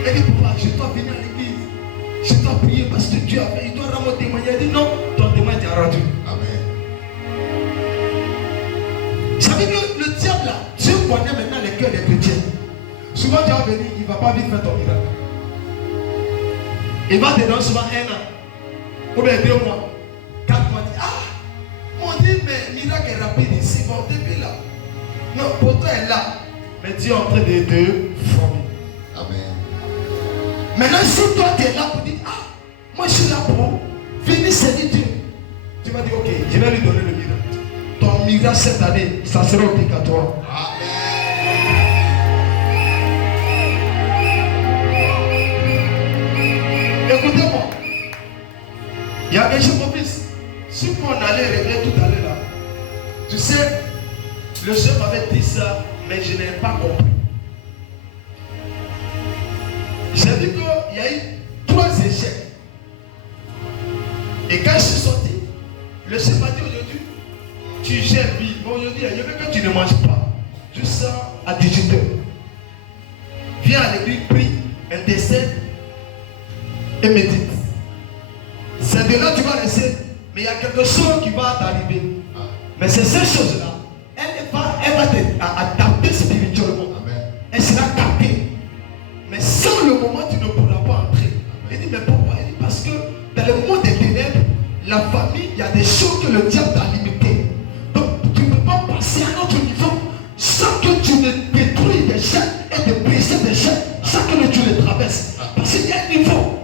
Elle dit, papa, je dois venir à l'église. Je dois prier parce que Dieu a fait. Il doit rendre mon témoignage. Elle dit, non, ton témoignage est rendu. Amen. Vous savez que le diable là, Dieu connaît maintenant les cœurs des chrétiens. Souvent, Dieu va venir, il ne va pas vite faire ton miracle. Il va te donner souvent 1 an. Ou bien 2 mois. 4 mois. Ah! On dit, mais miracle est rapide ici. Bon, depuis là. Non, pourtant elle est là. Mais Dieu est en train de former. Amen. Maintenant, si toi tu es là pour dire, ah, moi je suis là pour venir servir Dieu. Tu vas dire, ok, je vais lui donner le miracle. Ton miracle cette année, ça sera obligatoire. Amen. Écoutez-moi. Il y a quelque chose, mon fils. Si on allait régler tout à l'heure là, tu sais, le chef m'avait dit ça, mais je n'ai pas compris. J'ai dit qu'il y a eu 3 échecs. Et quand je suis sorti, le chef m'a dit aujourd'hui, tu gères vie. Bon, aujourd'hui, je veux que tu ne manges pas. Juste ça à 18h. Viens à l'église, prie, intercède et médite. C'est de là que tu vas rester. Mais il y a quelque chose qui va t'arriver. Mais c'est ces choses-là. Elle va t'adapter spirituellement. Amen. Elle sera captée. Mais sans le moment, tu ne pourras pas entrer. Elle dit, mais pourquoi? Elle dit, parce que dans le monde des ténèbres, la famille, il y a des choses que le diable t'a limitées. Donc, tu ne peux pas passer à un autre niveau sans que tu ne détruis des chaînes et de briser des chaînes, sans que tu les traverses. Parce qu'il y a un niveau.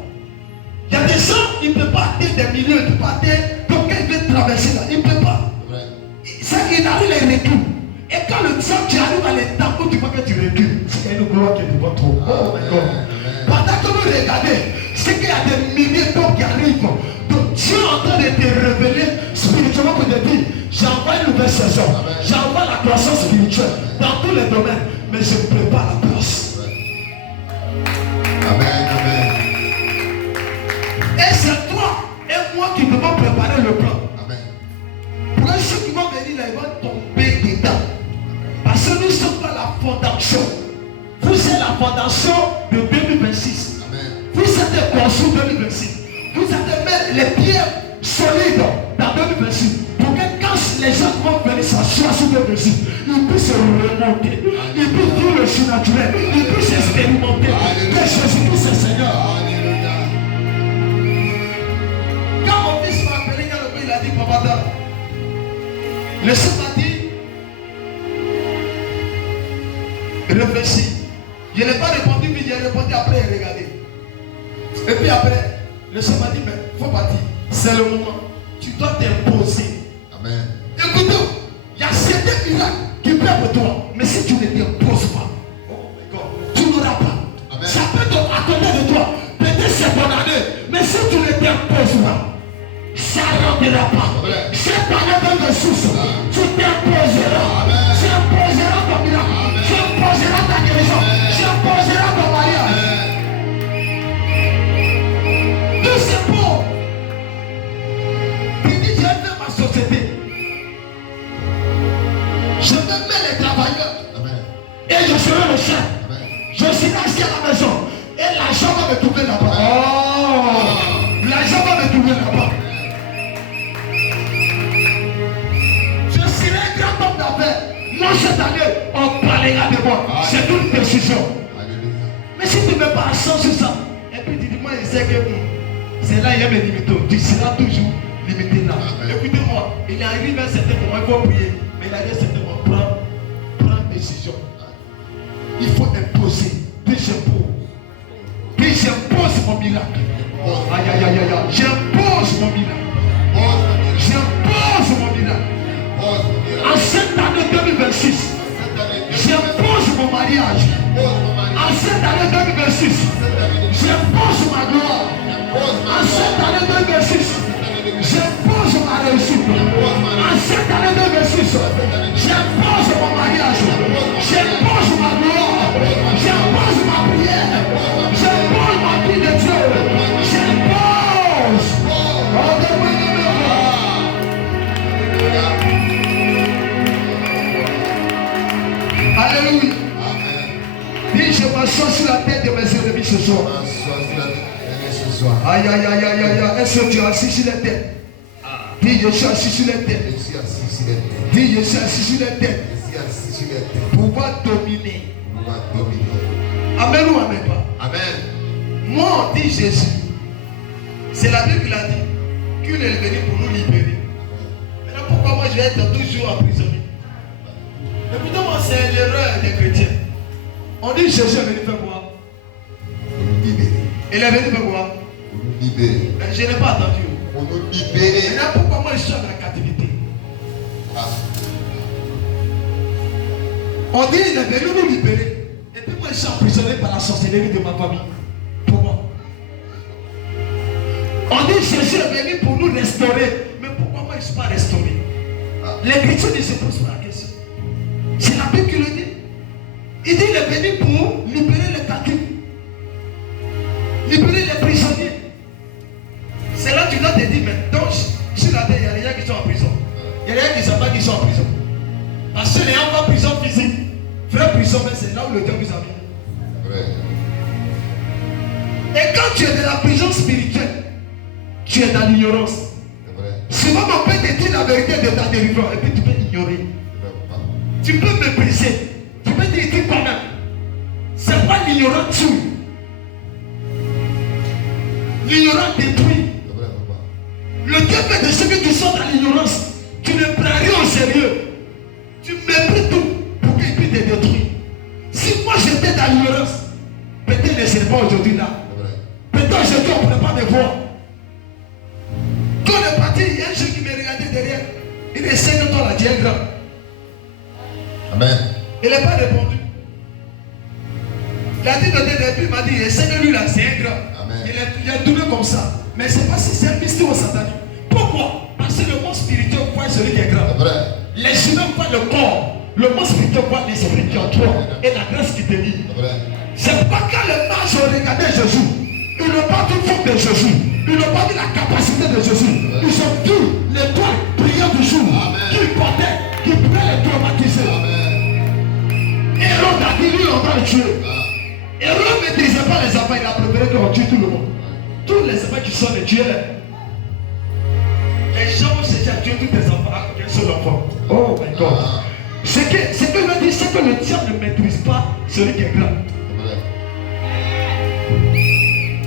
Il y a des gens, ils ne peuvent pas atteindre des milieux, ils ne peuvent pas atteindre, donc quand ils veulent traverser là, ils ne peuvent pas. C'est qu'il arrive à recul. Et quand le diable, tu arrives à l'étape où tu vois que tu recules, c'est une gloire qui est devant toi. Oh my God. Pendant que vous regardez, c'est qu'il y a des milliers d'hommes qui arrivent. Donc Dieu est en train de te révéler spirituellement pour te dire, j'envoie une nouvelle saison, j'envoie la croissance spirituelle dans tous les domaines, mais je prépare la place. Amen, amen. Et c'est toi et moi qui devons préparer le plan. Amen. Pour ceux qui vont venir là, ils vont tomber dedans. Parce que nous sommes dans la fondation. Vous êtes la fondation de 2026. Amen. Vous êtes construit 2026. Vous êtes mettre les pierres solides dans 2026. Pour que quand les gens vont venir s'asseoir sur 2026, ils puissent remonter. Ils puissent vivre le surnaturel. Ils puissent expérimenter que Jésus-Christ est Seigneur. Alléluia. Quand mon fils m'a appelé, il a dit, papa, Le Seigneur m'a dit, réfléchis. Je n'ai pas répondu, mais j'ai répondu après et regardé. Et puis après, le Seigneur m'a dit, mais il faut partir. C'est le moment. Tu dois t'imposer. Amen. Écoute, il y a certains miracles qui peuvent pour toi. Mais si tu ne t'imposes pas, tu n'auras pas. Amen. Ça peut être à côté de toi. Peut-être c'est ton année. Mais si tu ne t'imposes pas, ça ne rendra pas. Cette année de ressources, tu t'imposeras. Tu imposeras ton miracle. Tu imposeras ta guérison. Tu imposeras ton mariage. Tout c'est bon. Puis dit, j'ai fait ma société. Je me mets les travailleurs. Amen. Et je serai le chef. Amen. Je serai assis à la maison. Et l'argent va me trouver là-bas. Oh! L'argent va me trouver là-bas. Je serai un grand homme d'affaires. Moi, cette année, on parlera de moi. C'est une décision. Alléluia. Mais si tu ne mets pas accent sur ça, et puis tu dis, moi, je sais que c'est là, il y a mes limites. Tu seras toujours limité là. Écoutez-moi, il arrive à un certain moment, il faut prier. Mais il arrive à un certain moment, prends décision. Il faut imposer. Puis j'impose. Puis j'impose mon miracle. Aïe, aïe, aïe, aïe. J'impose mon miracle. J'impose mon miracle. En cette année 2026, j'impose mon mariage. En cette année 2026, j'impose ma gloire. En cette année 2026, j'impose ma réussite. En cette année 2026, j'impose mon mariage. J'impose ma gloire. J'impose ma prière. J'impose ma vie de Dieu. J'impose. Alléluia. Dis, je m'assois sur la tête de mes ennemis ce soir. Aïe, aïe, aïe, aïe, aïe. Est-ce que tu es assis sur la tête? Dis, je suis assis sur la tête. Dis, je suis assis sur la tête. Pouvoir dominer. Amen ou amen pas? Amen. Moi, on dit Jésus. C'est la Bible qui l'a dit. Qu'il est venu pour nous libérer. Maintenant, pourquoi moi je vais être toujours emprisonné? Écoutez-moi, c'est l'erreur des chrétiens. On dit Jésus est venu faire quoi? Libérer. Il est venu faire quoi? Libérer. Je n'ai pas entendu. Pour nous libérer. Maintenant, pourquoi moi je suis dans la captivité? On dit il est venu nous libérer. Et puis moi je suis emprisonné par la sorcellerie de ma famille. Pourquoi? On dit Jésus est venu pour nous restaurer. Mais pourquoi moi je ne suis pas restauré? Les chrétiens ne se posent pas la question. C'est la Bible qui le dit. Il dit il est venu pour libérer les captifs. Libérer les prisonniers. C'est là que tu dois te dire, mais donc sur la terre, il y a des gens qui sont en prison. Il y a des gens qui ne savent pas qu'ils sont en prison. Parce que les gens vont en prison physique. Frère prison, mais c'est là où le diable vous a mis. Et quand tu es dans la prison spirituelle, tu es dans l'ignorance. Souvent mon père te dit la vérité de ta délivrance et puis tu peux ignorer. Tu peux mépriser. Tu peux te dire toi-même. C'est pas l'ignorant tue. L'ignorant détruit. Le diable de ce que tu sors dans l'ignorance, tu ne prends rien au sérieux. Tu méprises tout pour qu'il puisse te détruire. Si moi j'étais dans l'ignorance, peut-être ne serais pas aujourd'hui là. Peut-être aujourd'hui on ne pourrait pas me voir. Quand on est parti, il y a un jeune qui me regardait derrière. Il est 5 ans là, tu es grand. Amen. Il n'a pas répondu. Il a dit de depuis, il m'a dit, il sait que lui là, c'est un grand. Amen. Il a tourné comme ça. Mais c'est pas si c'est un mystère au satanique. Pourquoi? Parce que le monde spirituel voit celui qui est grand. Les humains voient le corps. Le monde spirituel voit l'esprit qui est en toi et la grâce qui te lie. C'est pas quand les mages ont regardé Jésus, ils n'ont pas vu forme de Jésus. Ils n'ont pas vu la capacité de Jésus. Ils ont vu l'étoile brillant du jour qui portait, qui pouvait les traumatiser. Hérode a dit, lui, on va le tuer. Hérode ne maîtrisait pas les enfants, il a préféré qu'on tue tout le monde. Tous les enfants qui sont les tués. Les gens vont chercher à tuer tous les enfants à qu'un seul enfant. Oh my God. Ce que je veux dire, c'est que le diable ne maîtrise pas celui qui est grand.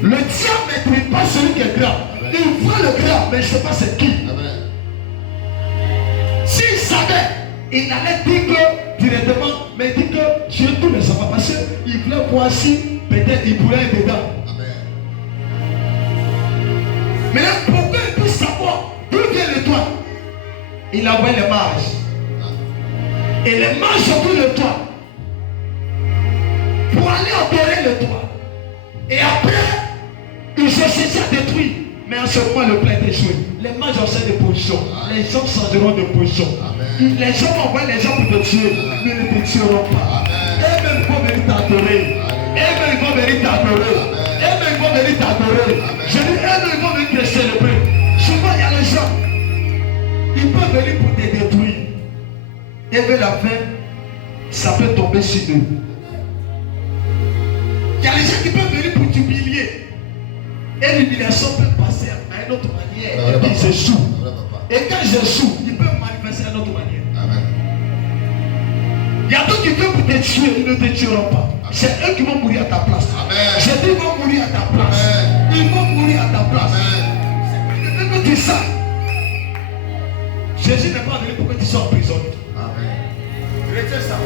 Le diable ne maîtrise pas celui qui est grand. Il voit le grand, mais je ne sais pas c'est qui. S'il savait il allait dire que directement, mais il dit que Dieu tous les enfants, parce qu'il voulait voir si peut-être il pourrait être dedans. Mais là, pourquoi il peut savoir d'où vient le toit? Il a envoyé les mages. Et les mages ont pris le toit pour aller adorer le toit. Et après, ils ont cessé à détruire. Mais en ce moment, le plan est échoué. Les mages ont changé de position. Les gens changeront de position. Les gens vont envoyer les gens pour te tuer. Mais ils ne te tueront pas. Eux-mêmes vont venir t'adorer. Eux-mêmes vont venir t'adorer. Eux-mêmes vont venir t'adorer. Je dis, eux-mêmes vont venir te célébrer. Souvent, il y a les gens. Ils peuvent venir pour te détruire. Et vers la fin, ça peut tomber sur eux. Il y a les gens qui peuvent venir pour t'humilier. Et l'humiliation peut passer à une autre manière. Et puis ils échouent. Et quand ils échouent, ils peuvent manifester d'une autre manière. Il y a d'autres qui veulent pour te tuer, ils ne te tueront pas. C'est eux qui vont mourir à ta place. Je dis ils vont mourir à ta place. Ils vont mourir à ta place. C'est que tu dis ça. Jésus n'est pas venu pour que tu sois emprisonné. Retiens ça.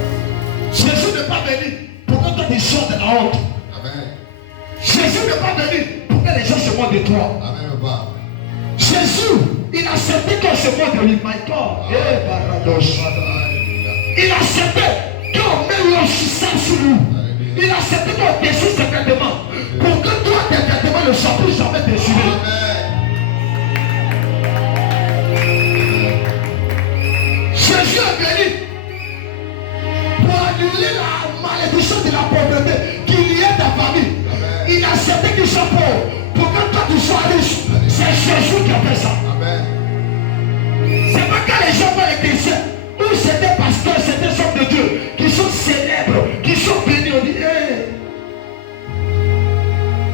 Jésus n'est pas venu pour que toi tu sois de la honte. Jésus n'est pas venu pour que les gens se moquent de toi. Jésus, il a accepté qu'on se moque de lui. My God. Il a accepté qu'on met le sang sur lui. Il a accepté qu'on décide ses vêtements. Pour que toi, tes vêtements ne soient plus jamais déchirés. Jésus est venu pour annuler la malédiction de la pauvreté qu'il y ait ta famille. Il a accepté qu'il soit pauvre pour que toi tu sois riche. C'est Jésus qui a fait ça. C'est pas quand les gens vont à l'église où c'est des pasteurs, c'est des hommes de Dieu qui sont célèbres, qui sont bénis. On dit, hey.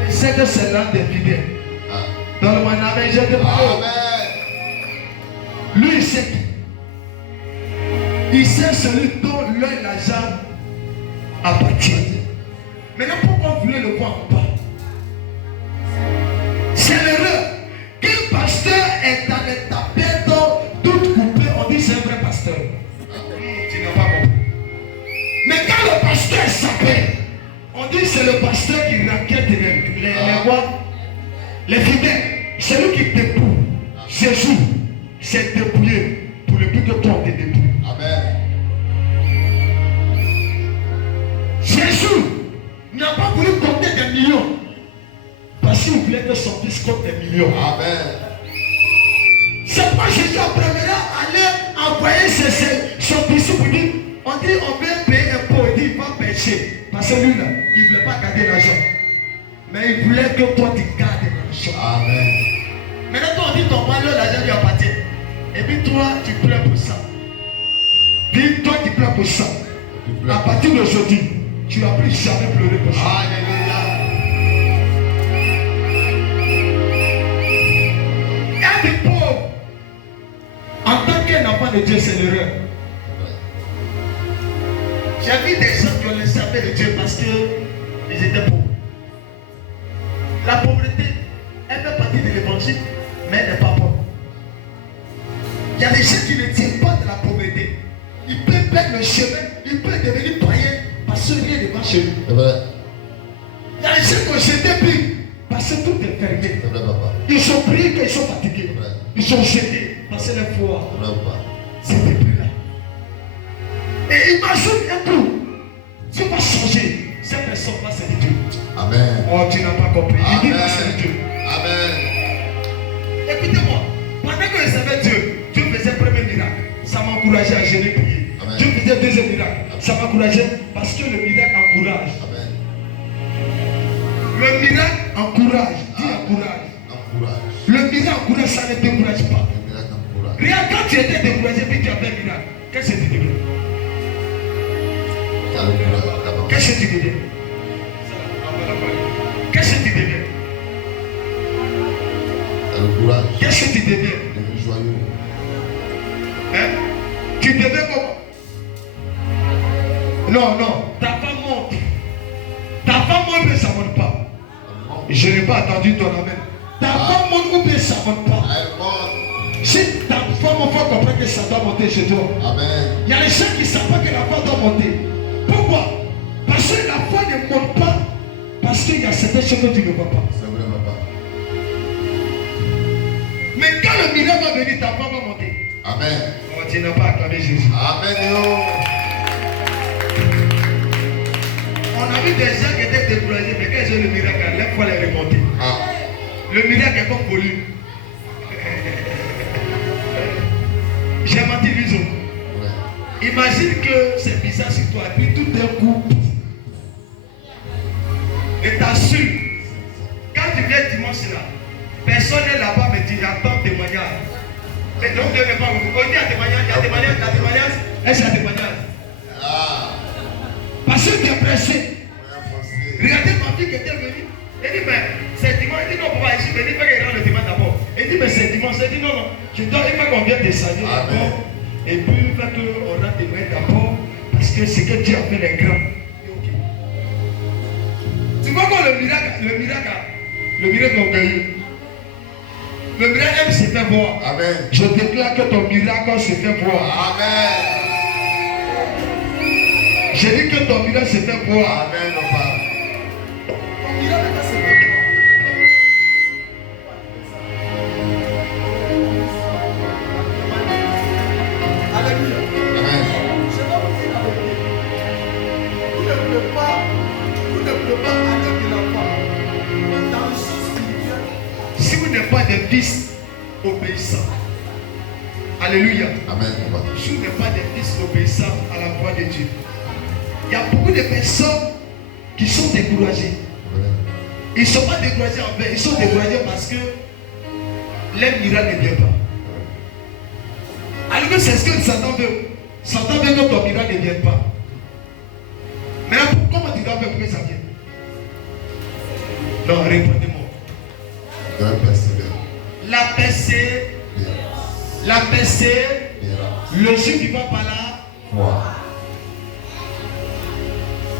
C'est que c'est l'un des fidèles. Dans le manabé, je te parle. Lui, il sait qui. Il sait celui dont l'œil et la jambe appartiennent. Maintenant, pourquoi vous voulez le voir en bas? C'est l'erreur. Qu'un pasteur est dans les tapettes toutes coupées, on dit c'est un vrai pasteur. Tu n'as pas compris. Mais quand le pasteur s'appelle, on dit c'est le pasteur qui raquette les fidèles. C'est lui qui dépouille. Jésus s'est dépouillé pour le but que toi te dépouilles. Jésus n'a pas voulu compter des millions parce qu'il voulait que son fils compte des millions. C'est pourquoi Jésus a préféré aller envoyer son disciple. On dit on veut payer un pot, il dit il va pécher. Parce que lui là, il ne voulait pas garder l'argent. Mais il voulait que toi tu gardes l'argent. Maintenant toi on dit ton malheur, l'argent lui appartient. Et puis toi tu pleures pour ça. Puis toi tu pleures pour ça. À partir d'aujourd'hui, tu n'as plus jamais pleuré pour ça. Un des pauvres, en tant qu'un enfant de Dieu, c'est l'erreur. J'ai vu des gens qui ont le servi de Dieu parce qu'ils étaient pauvres. La pauvreté, elle fait partie de l'évangile, mais elle n'est pas pauvre. Il y a des gens qui ne tiennent pas de la pauvreté. Ils peuvent perdre le chemin, ils peuvent devenir païens parce que rien ne va chez lui. Il y a des gens qui ont jeté pris parce que tout est fermé. Ils sont pris qu'ils sont fatigués. Ils sont jetés parce que les foi, c'était plus là. Et imagine un coup, tu vas changer, cette personne va servir Dieu. Amen. Oh, tu n'as pas compris. Il dit va servir Dieu. Amen. Écoutez-moi, pendant que je servais Dieu, Dieu faisait le premier miracle. Ça m'encourageait à gérer prier. Dieu faisait le deuxième miracle. Ça m'encourageait parce que le miracle encourage. Amen. Le miracle encourage. Dis encourage. Le miracle encourage, ça ne décourage pas. Regarde, quand tu étais découragé puis tu avais un miracle, qu'est-ce que tu deviens? Qu'est-ce que tu deviens? Qu'est-ce que tu deviens? Qu'est-ce que tu deviens? Hein? Tu deviens comment? Non, non, ta femme monte. Ta femme monte mais ça ne monte pas. Je n'ai pas attendu ton amen. Ta femme monte ou bien ça ne monte pas. Si ta Faut comprendre que ça doit monter chez toi. Amen. Il y a les gens qui ne savent pas que la foi doit monter. Pourquoi? Parce que la foi ne monte pas. Parce qu'il y a certaines choses que tu ne vois pas. C'est vrai, papa. Mais quand le miracle va venir, ta foi va monter. Amen. On tu n'as pas acclamé Jésus. Amen. On a vu des gens qui étaient découragés, mais quand ils ont le miracle, la foi est remontée. Le miracle est comme volume. J'ai menti, Luso. Imagine que c'est bizarre sur toi, et puis tout d'un coup, et t'assure, quand tu viens dimanche là, personne n'est là-bas, mais tu attends témoignage. Et donc, tu ne veux pas vous dire, il y a témoignage, il y a témoignage, il y a témoignage. Est-ce qu'il y a témoignage? Parce que tu es pressé. Regardez ma fille qui était venue. Elle dit, mais c'est dimanche. Elle dit, non, papa, je suis venu faire qu'il rende le dimanche d'abord. Elle dit, mais c'est dimanche. Elle dit, non, non. Je dois, il faut qu'on vienne descendre d'abord. Et puis, il faut qu'on rende des mains d'abord. Parce que c'est que Dieu a fait les grands. Ok. Tu vois quoi le miracle a gagné. Le miracle aime se fait voir. Amen. Je déclare que ton miracle se fait voir. Amen. J'ai dit que ton miracle se fait voir. Amen, papa. Ton miracle se fait voir. Alléluia. Amen. Je vais vous dire la vérité. Vous ne pouvez pas aller de la foi dans les choses spirituelles si vous n'êtes pas des fils obéissants. Alléluia. Amen, papa. Si vous n'êtes pas des fils obéissants à la voix de Dieu. Il y a beaucoup de personnes qui sont découragées. Ils ne sont pas découragés en fait, ils sont découragés parce que leur miracle ne vient pas. Alors que c'est ce que Satan veut. Satan veut que ton miracle ne vienne pas. Maintenant, comment tu dois faire pour que ça vienne? Non, répondez-moi. La persévérance. Le jour qui va par là.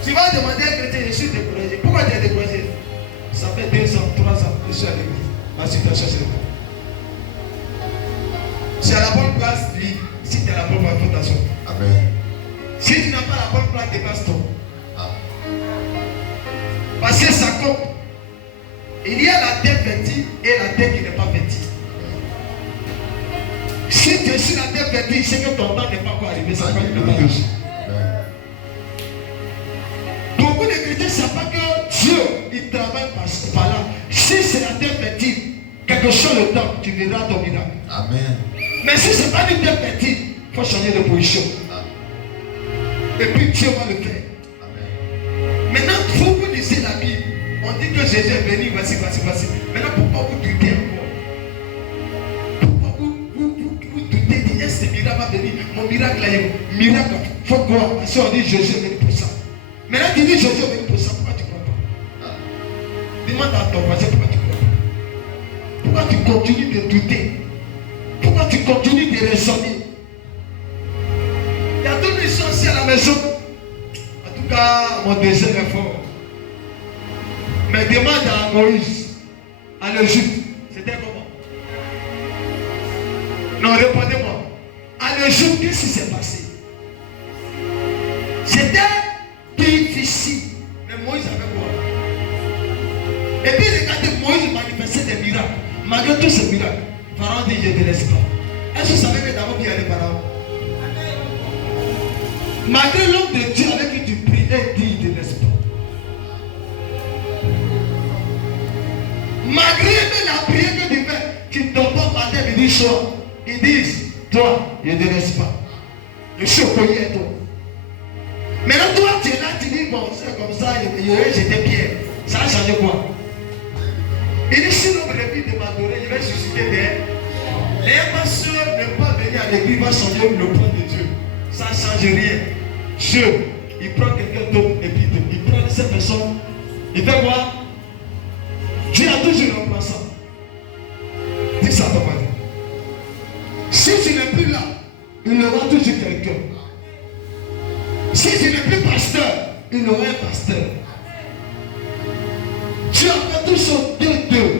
Tu vas demander à un chrétien, je suis découragé. Pourquoi tu es découragé? Ça fait 2 ans, 3 ans, je suis à l'église. Ma situation c'est bon. Si à la bonne place, lis. Si tu es à la bonne place, fais attention. Amen. Si tu n'as pas la bonne place, dépasse-toi. Parce que ça compte. Il y a la terre fertile et la terre qui n'est pas fertile. Si tu es sur la terre fertile, c'est que ton temps n'est pas encore arrivé. Ça va être le mariage. Beaucoup de chrétiens ne savent pas que Dieu, il travaille par là. Si c'est la terre fertile, quelque chose le temps, tu verras ton miracle. Amen. Mais si ce n'est pas une terre fertile, il faut changer de position. Et puis Dieu va le faire. Amen. Maintenant, vous lisez la Bible. On dit que Jésus est venu, voici. Maintenant, pourquoi vous doutez encore? Pourquoi vous doutez? Dites, est-ce que ce miracle va venir? Mon miracle là, miracle, il faut croire. Parce qu'on dit Jésus est venu pour ça. Maintenant, tu dis Jésus est venu pour ça, pourquoi tu ne crois pas? Demande à ton voisin pourquoi tu ne crois pas. Pourquoi tu continues de douter? Pourquoi tu continues de raisonner? Il y a d'autres missions aussi à la maison. En tout cas, mon désir est fort. Mais demande à Moïse, à l'Égypte, c'était comment? Non, répondez-moi. À l'Égypte, qu'est-ce qui s'est passé? C'était difficile. Mais Moïse avait quoi? Et puis regardez, Moïse manifestait des miracles. Malgré tous ces miracles, Pharaon dit, je ne te laisse pas. Est-ce que vous savez que d'abord il y a les Pharaon? Malgré l'homme de Dieu avec qui tu pries, il dit, il ne te laisse pas. Malgré la prière que tu fais, tu ne dors pas matin, midi, soir. Ils disent, toi, je ne te laisse pas. Je suis opposé à toi. Maintenant, toi, tu es là, tu dis, bon, c'est comme ça, j'étais Pierre. Ça a changé quoi? Il dit, si l'homme revient de m'adorer, je vais susciter des. Les pasteurs ne pas venir à l'église, il va changer le plan de Dieu. Ça ne change rien. Dieu, il prend quelqu'un d'autre et puis il prend cette personne. Il fait quoi? Dieu a toujours un remplaçant. Dis ça à ton mari. Si tu n'es plus là, il y aura toujours quelqu'un. Si tu n'es plus pasteur, il y aura un pasteur. Tu as fait tout son deux.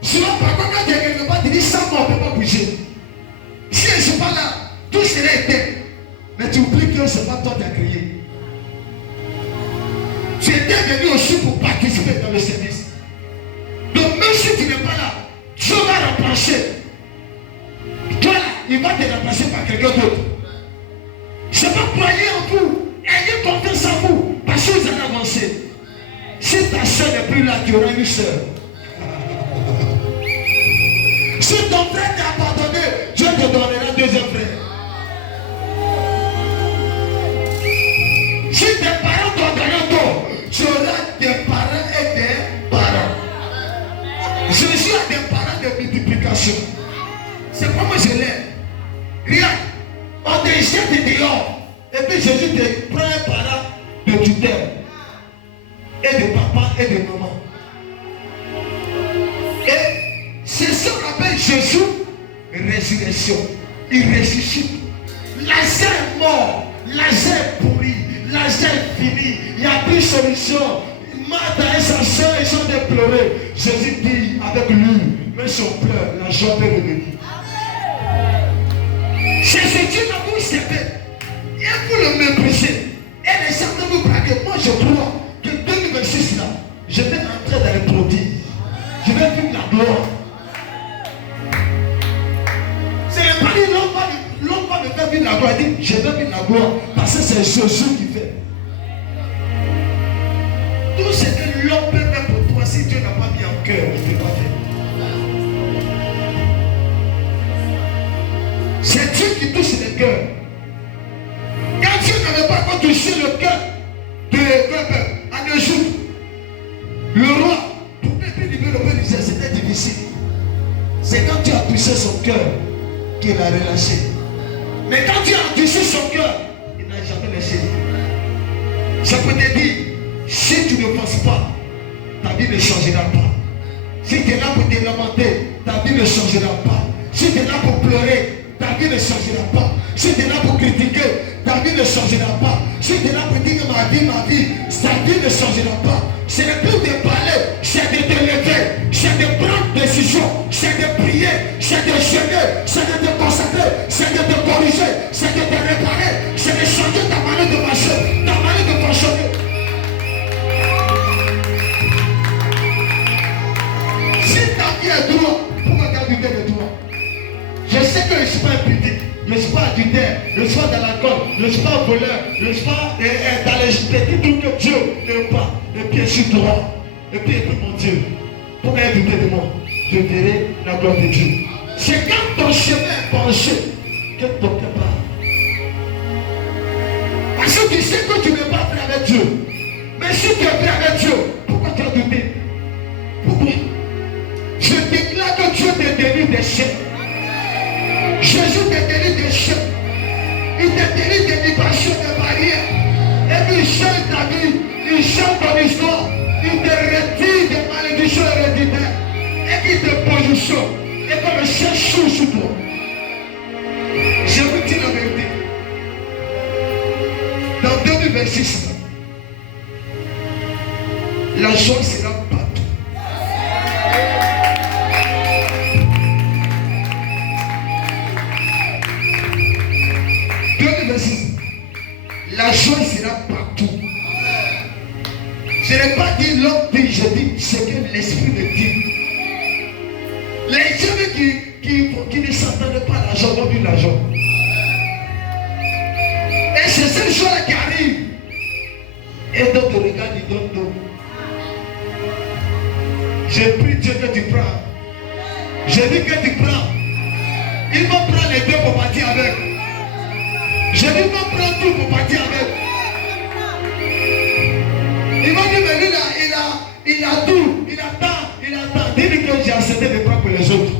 Si on ne peut pas quelque part, tu dis ça, on ne peut pas bouger. Si pas là, tout serait éteint. Mais tu oublies que ce n'est pas toi qui as créé. Tu étais venu aussi pour participer dans le service. Donc même si tu n'es pas là, Dieu va remplacer. Toi là, il va te remplacer par quelqu'un d'autre. Ce n'est pas croyez en vous. Ayez confiance en vous. Parce que vous allez avancer. Si ta soeur n'est plus là, tu auras une soeur. Si ton frère t'a abandonné, Dieu te donnera un deuxième frère. Si tes parents t'ont donné tort, tu auras des parents et des parents. Jésus a des parents de multiplication. C'est comment je l'ai. Regarde, on te jette dehors. Et puis Jésus te prend un parent de tutelle. Et de papa et de maman. Et c'est ce qu'on appelle Jésus résurrection. Il ressuscite. Lazare est mort. Lazare est pourri. Lazare est fini. Il n'y a plus de solution. Martha et sa soeur, ils sont de pleurer. Jésus dit avec lui, mais son pleur, la joie peut revenir. C'est ce Dieu dont vous savez. Et vous le méprisez. Et les gens de vous braquer. Moi je crois que 2026 là, je vais entrer dans les prodiges. Je vais vivre la gloire. Ce n'est pas dit l'homme va me faire vivre la gloire. Il dit je vais vivre la gloire. Parce que c'est Jésus qui fait. Tout ce que l'homme peut faire pour toi, si Dieu n'a pas mis en cœur, il ne peut pas faire. C'est Dieu qui touche le cœur. Quand Dieu n'avait pas encore touché le cœur de peuple en Égypte, le roi, pour libérer le peuple d'Israël, c'était difficile. C'est quand tu as touché son cœur qu'il a relâché. Mais quand tu as touché son cœur, il n'a jamais laissé. Je peux te dire, si tu ne penses pas, ta vie ne changera pas. Si tu es là pour te lamenter, ta vie ne changera pas. Si tu es là pour pleurer, ta vie ne changera pas. Si tu es là pour critiquer, ta vie ne changera pas. Si tu es là pour dire ma vie, ta vie ne changera pas. Ce n'est plus de parler, c'est de te lever, c'est de prendre décision, c'est de prier, c'est de jeûner, c'est de te consacrer, c'est de te corriger, c'est de te réparer, c'est de changer ta manière de marcher, ta manière de fonctionner. Si ta vie est droite, pourquoi tu as douté de toi? Je sais que je ne suis pas impudique, je ne suis pas adultère, je ne suis pas dans l'alcool, je ne suis pas voleur, je ne suis pas dans les petits trucs que Dieu n'aime pas. Et puis je suis droit. Et puis mon Dieu, pourquoi il douter de moi? Je verrai la gloire de Dieu. C'est quand ton chemin est penché que ton cœur part. Parce que tu sais que tu n'es pas prêt avec Dieu. Mais si tu es prêt avec Dieu, pourquoi tu as douté? Pourquoi? Je déclare que Dieu te délivre des chaînes. Jésus te délivre des chaînes. Il te délivre des vibrations, des barrières. Et puis il change ta vie. Il change ton histoire. Il te retire des malédictions héréditaires. Et qu'il te positionne. Et comme le ciel s'ouvre sur toi. Je vous dis la vérité. Dans 2026, la joie sera partout. La joie sera partout. Je n'ai pas dit l'homme dit, je dis ce que l'esprit me dit. Les gens qui ne s'entendent pas à la joie vont vivre la joie. Et c'est cette joie qui arrive. Et d'autres regardent, ils donnent d'eau. Je prie Dieu que tu prends. Je dis que tu prends. Ils vont prendre les deux pour partir avec. Je dis qu'ils vont prendre tout pour partir avec. Ils vont dire, mais lui là, il a tout, il attend. Dis-lui que j'ai accepté de prendre pour les autres.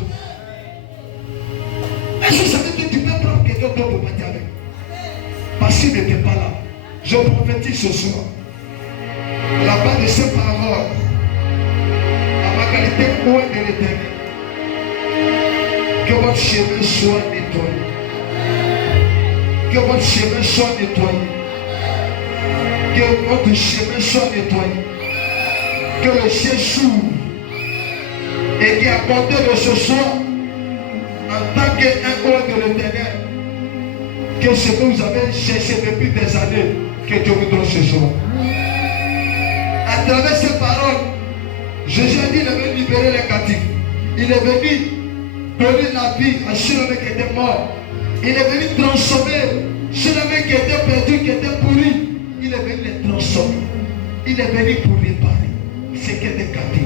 Est-ce que ça veut dire que tu peux prendre quelqu'un d'autre pour partir avec? Parce qu'il n'était pas là. Je prophétise ce soir. À la base de ces paroles, à ma qualité loin de l'éternel, que votre chemin soit nettoyé. Que votre chemin soit nettoyé. Que votre chemin soit nettoyé. Que le ciel s'ouvre. Et qui a porté de ce soir, en tant qu'un roi de l'éternel, que ce que vous avez cherché depuis des années, que Dieu vous donne ce soir. À travers ces paroles, Jésus a dit qu'il est venu libérer les captifs. Il est venu donner la vie à ceux qui étaient morts. Il est venu transformer ceux qui étaient perdus, qui étaient pourris. Il est venu les transformer. Il est venu pour réparer ce qui était gâté.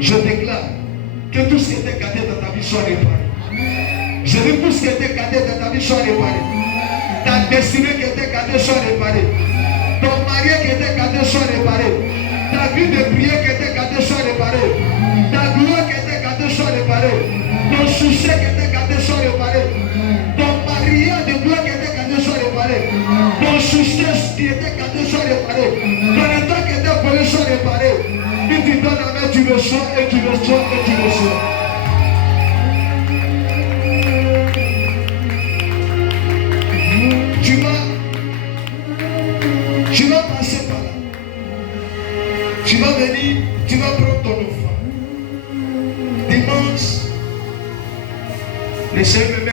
Je déclare que tout ce qui était gâté dans ta vie soit réparé. Je veux tout ce qui était gâté dans ta vie soit réparé. Ta destinée qui était gâtée soit réparée. Ton mari qui était gâté soit réparé. Ta vie de prière qui était gâtée soit réparée. Ta gloire qui était gâtée soit réparée. Ton succès qui était gâté soit réparé. Ton mariage de gloire qui était gâté soit réparé. Ton succès qui était gâté soit réparé. Ton état qui était volé soit réparé. Et tu donnes la main, tu le sens et tu le sens et tu le sens. Tu vas passer par là. Tu vas venir, tu vas prendre ton offrande. Dimanche, le Seigneur me met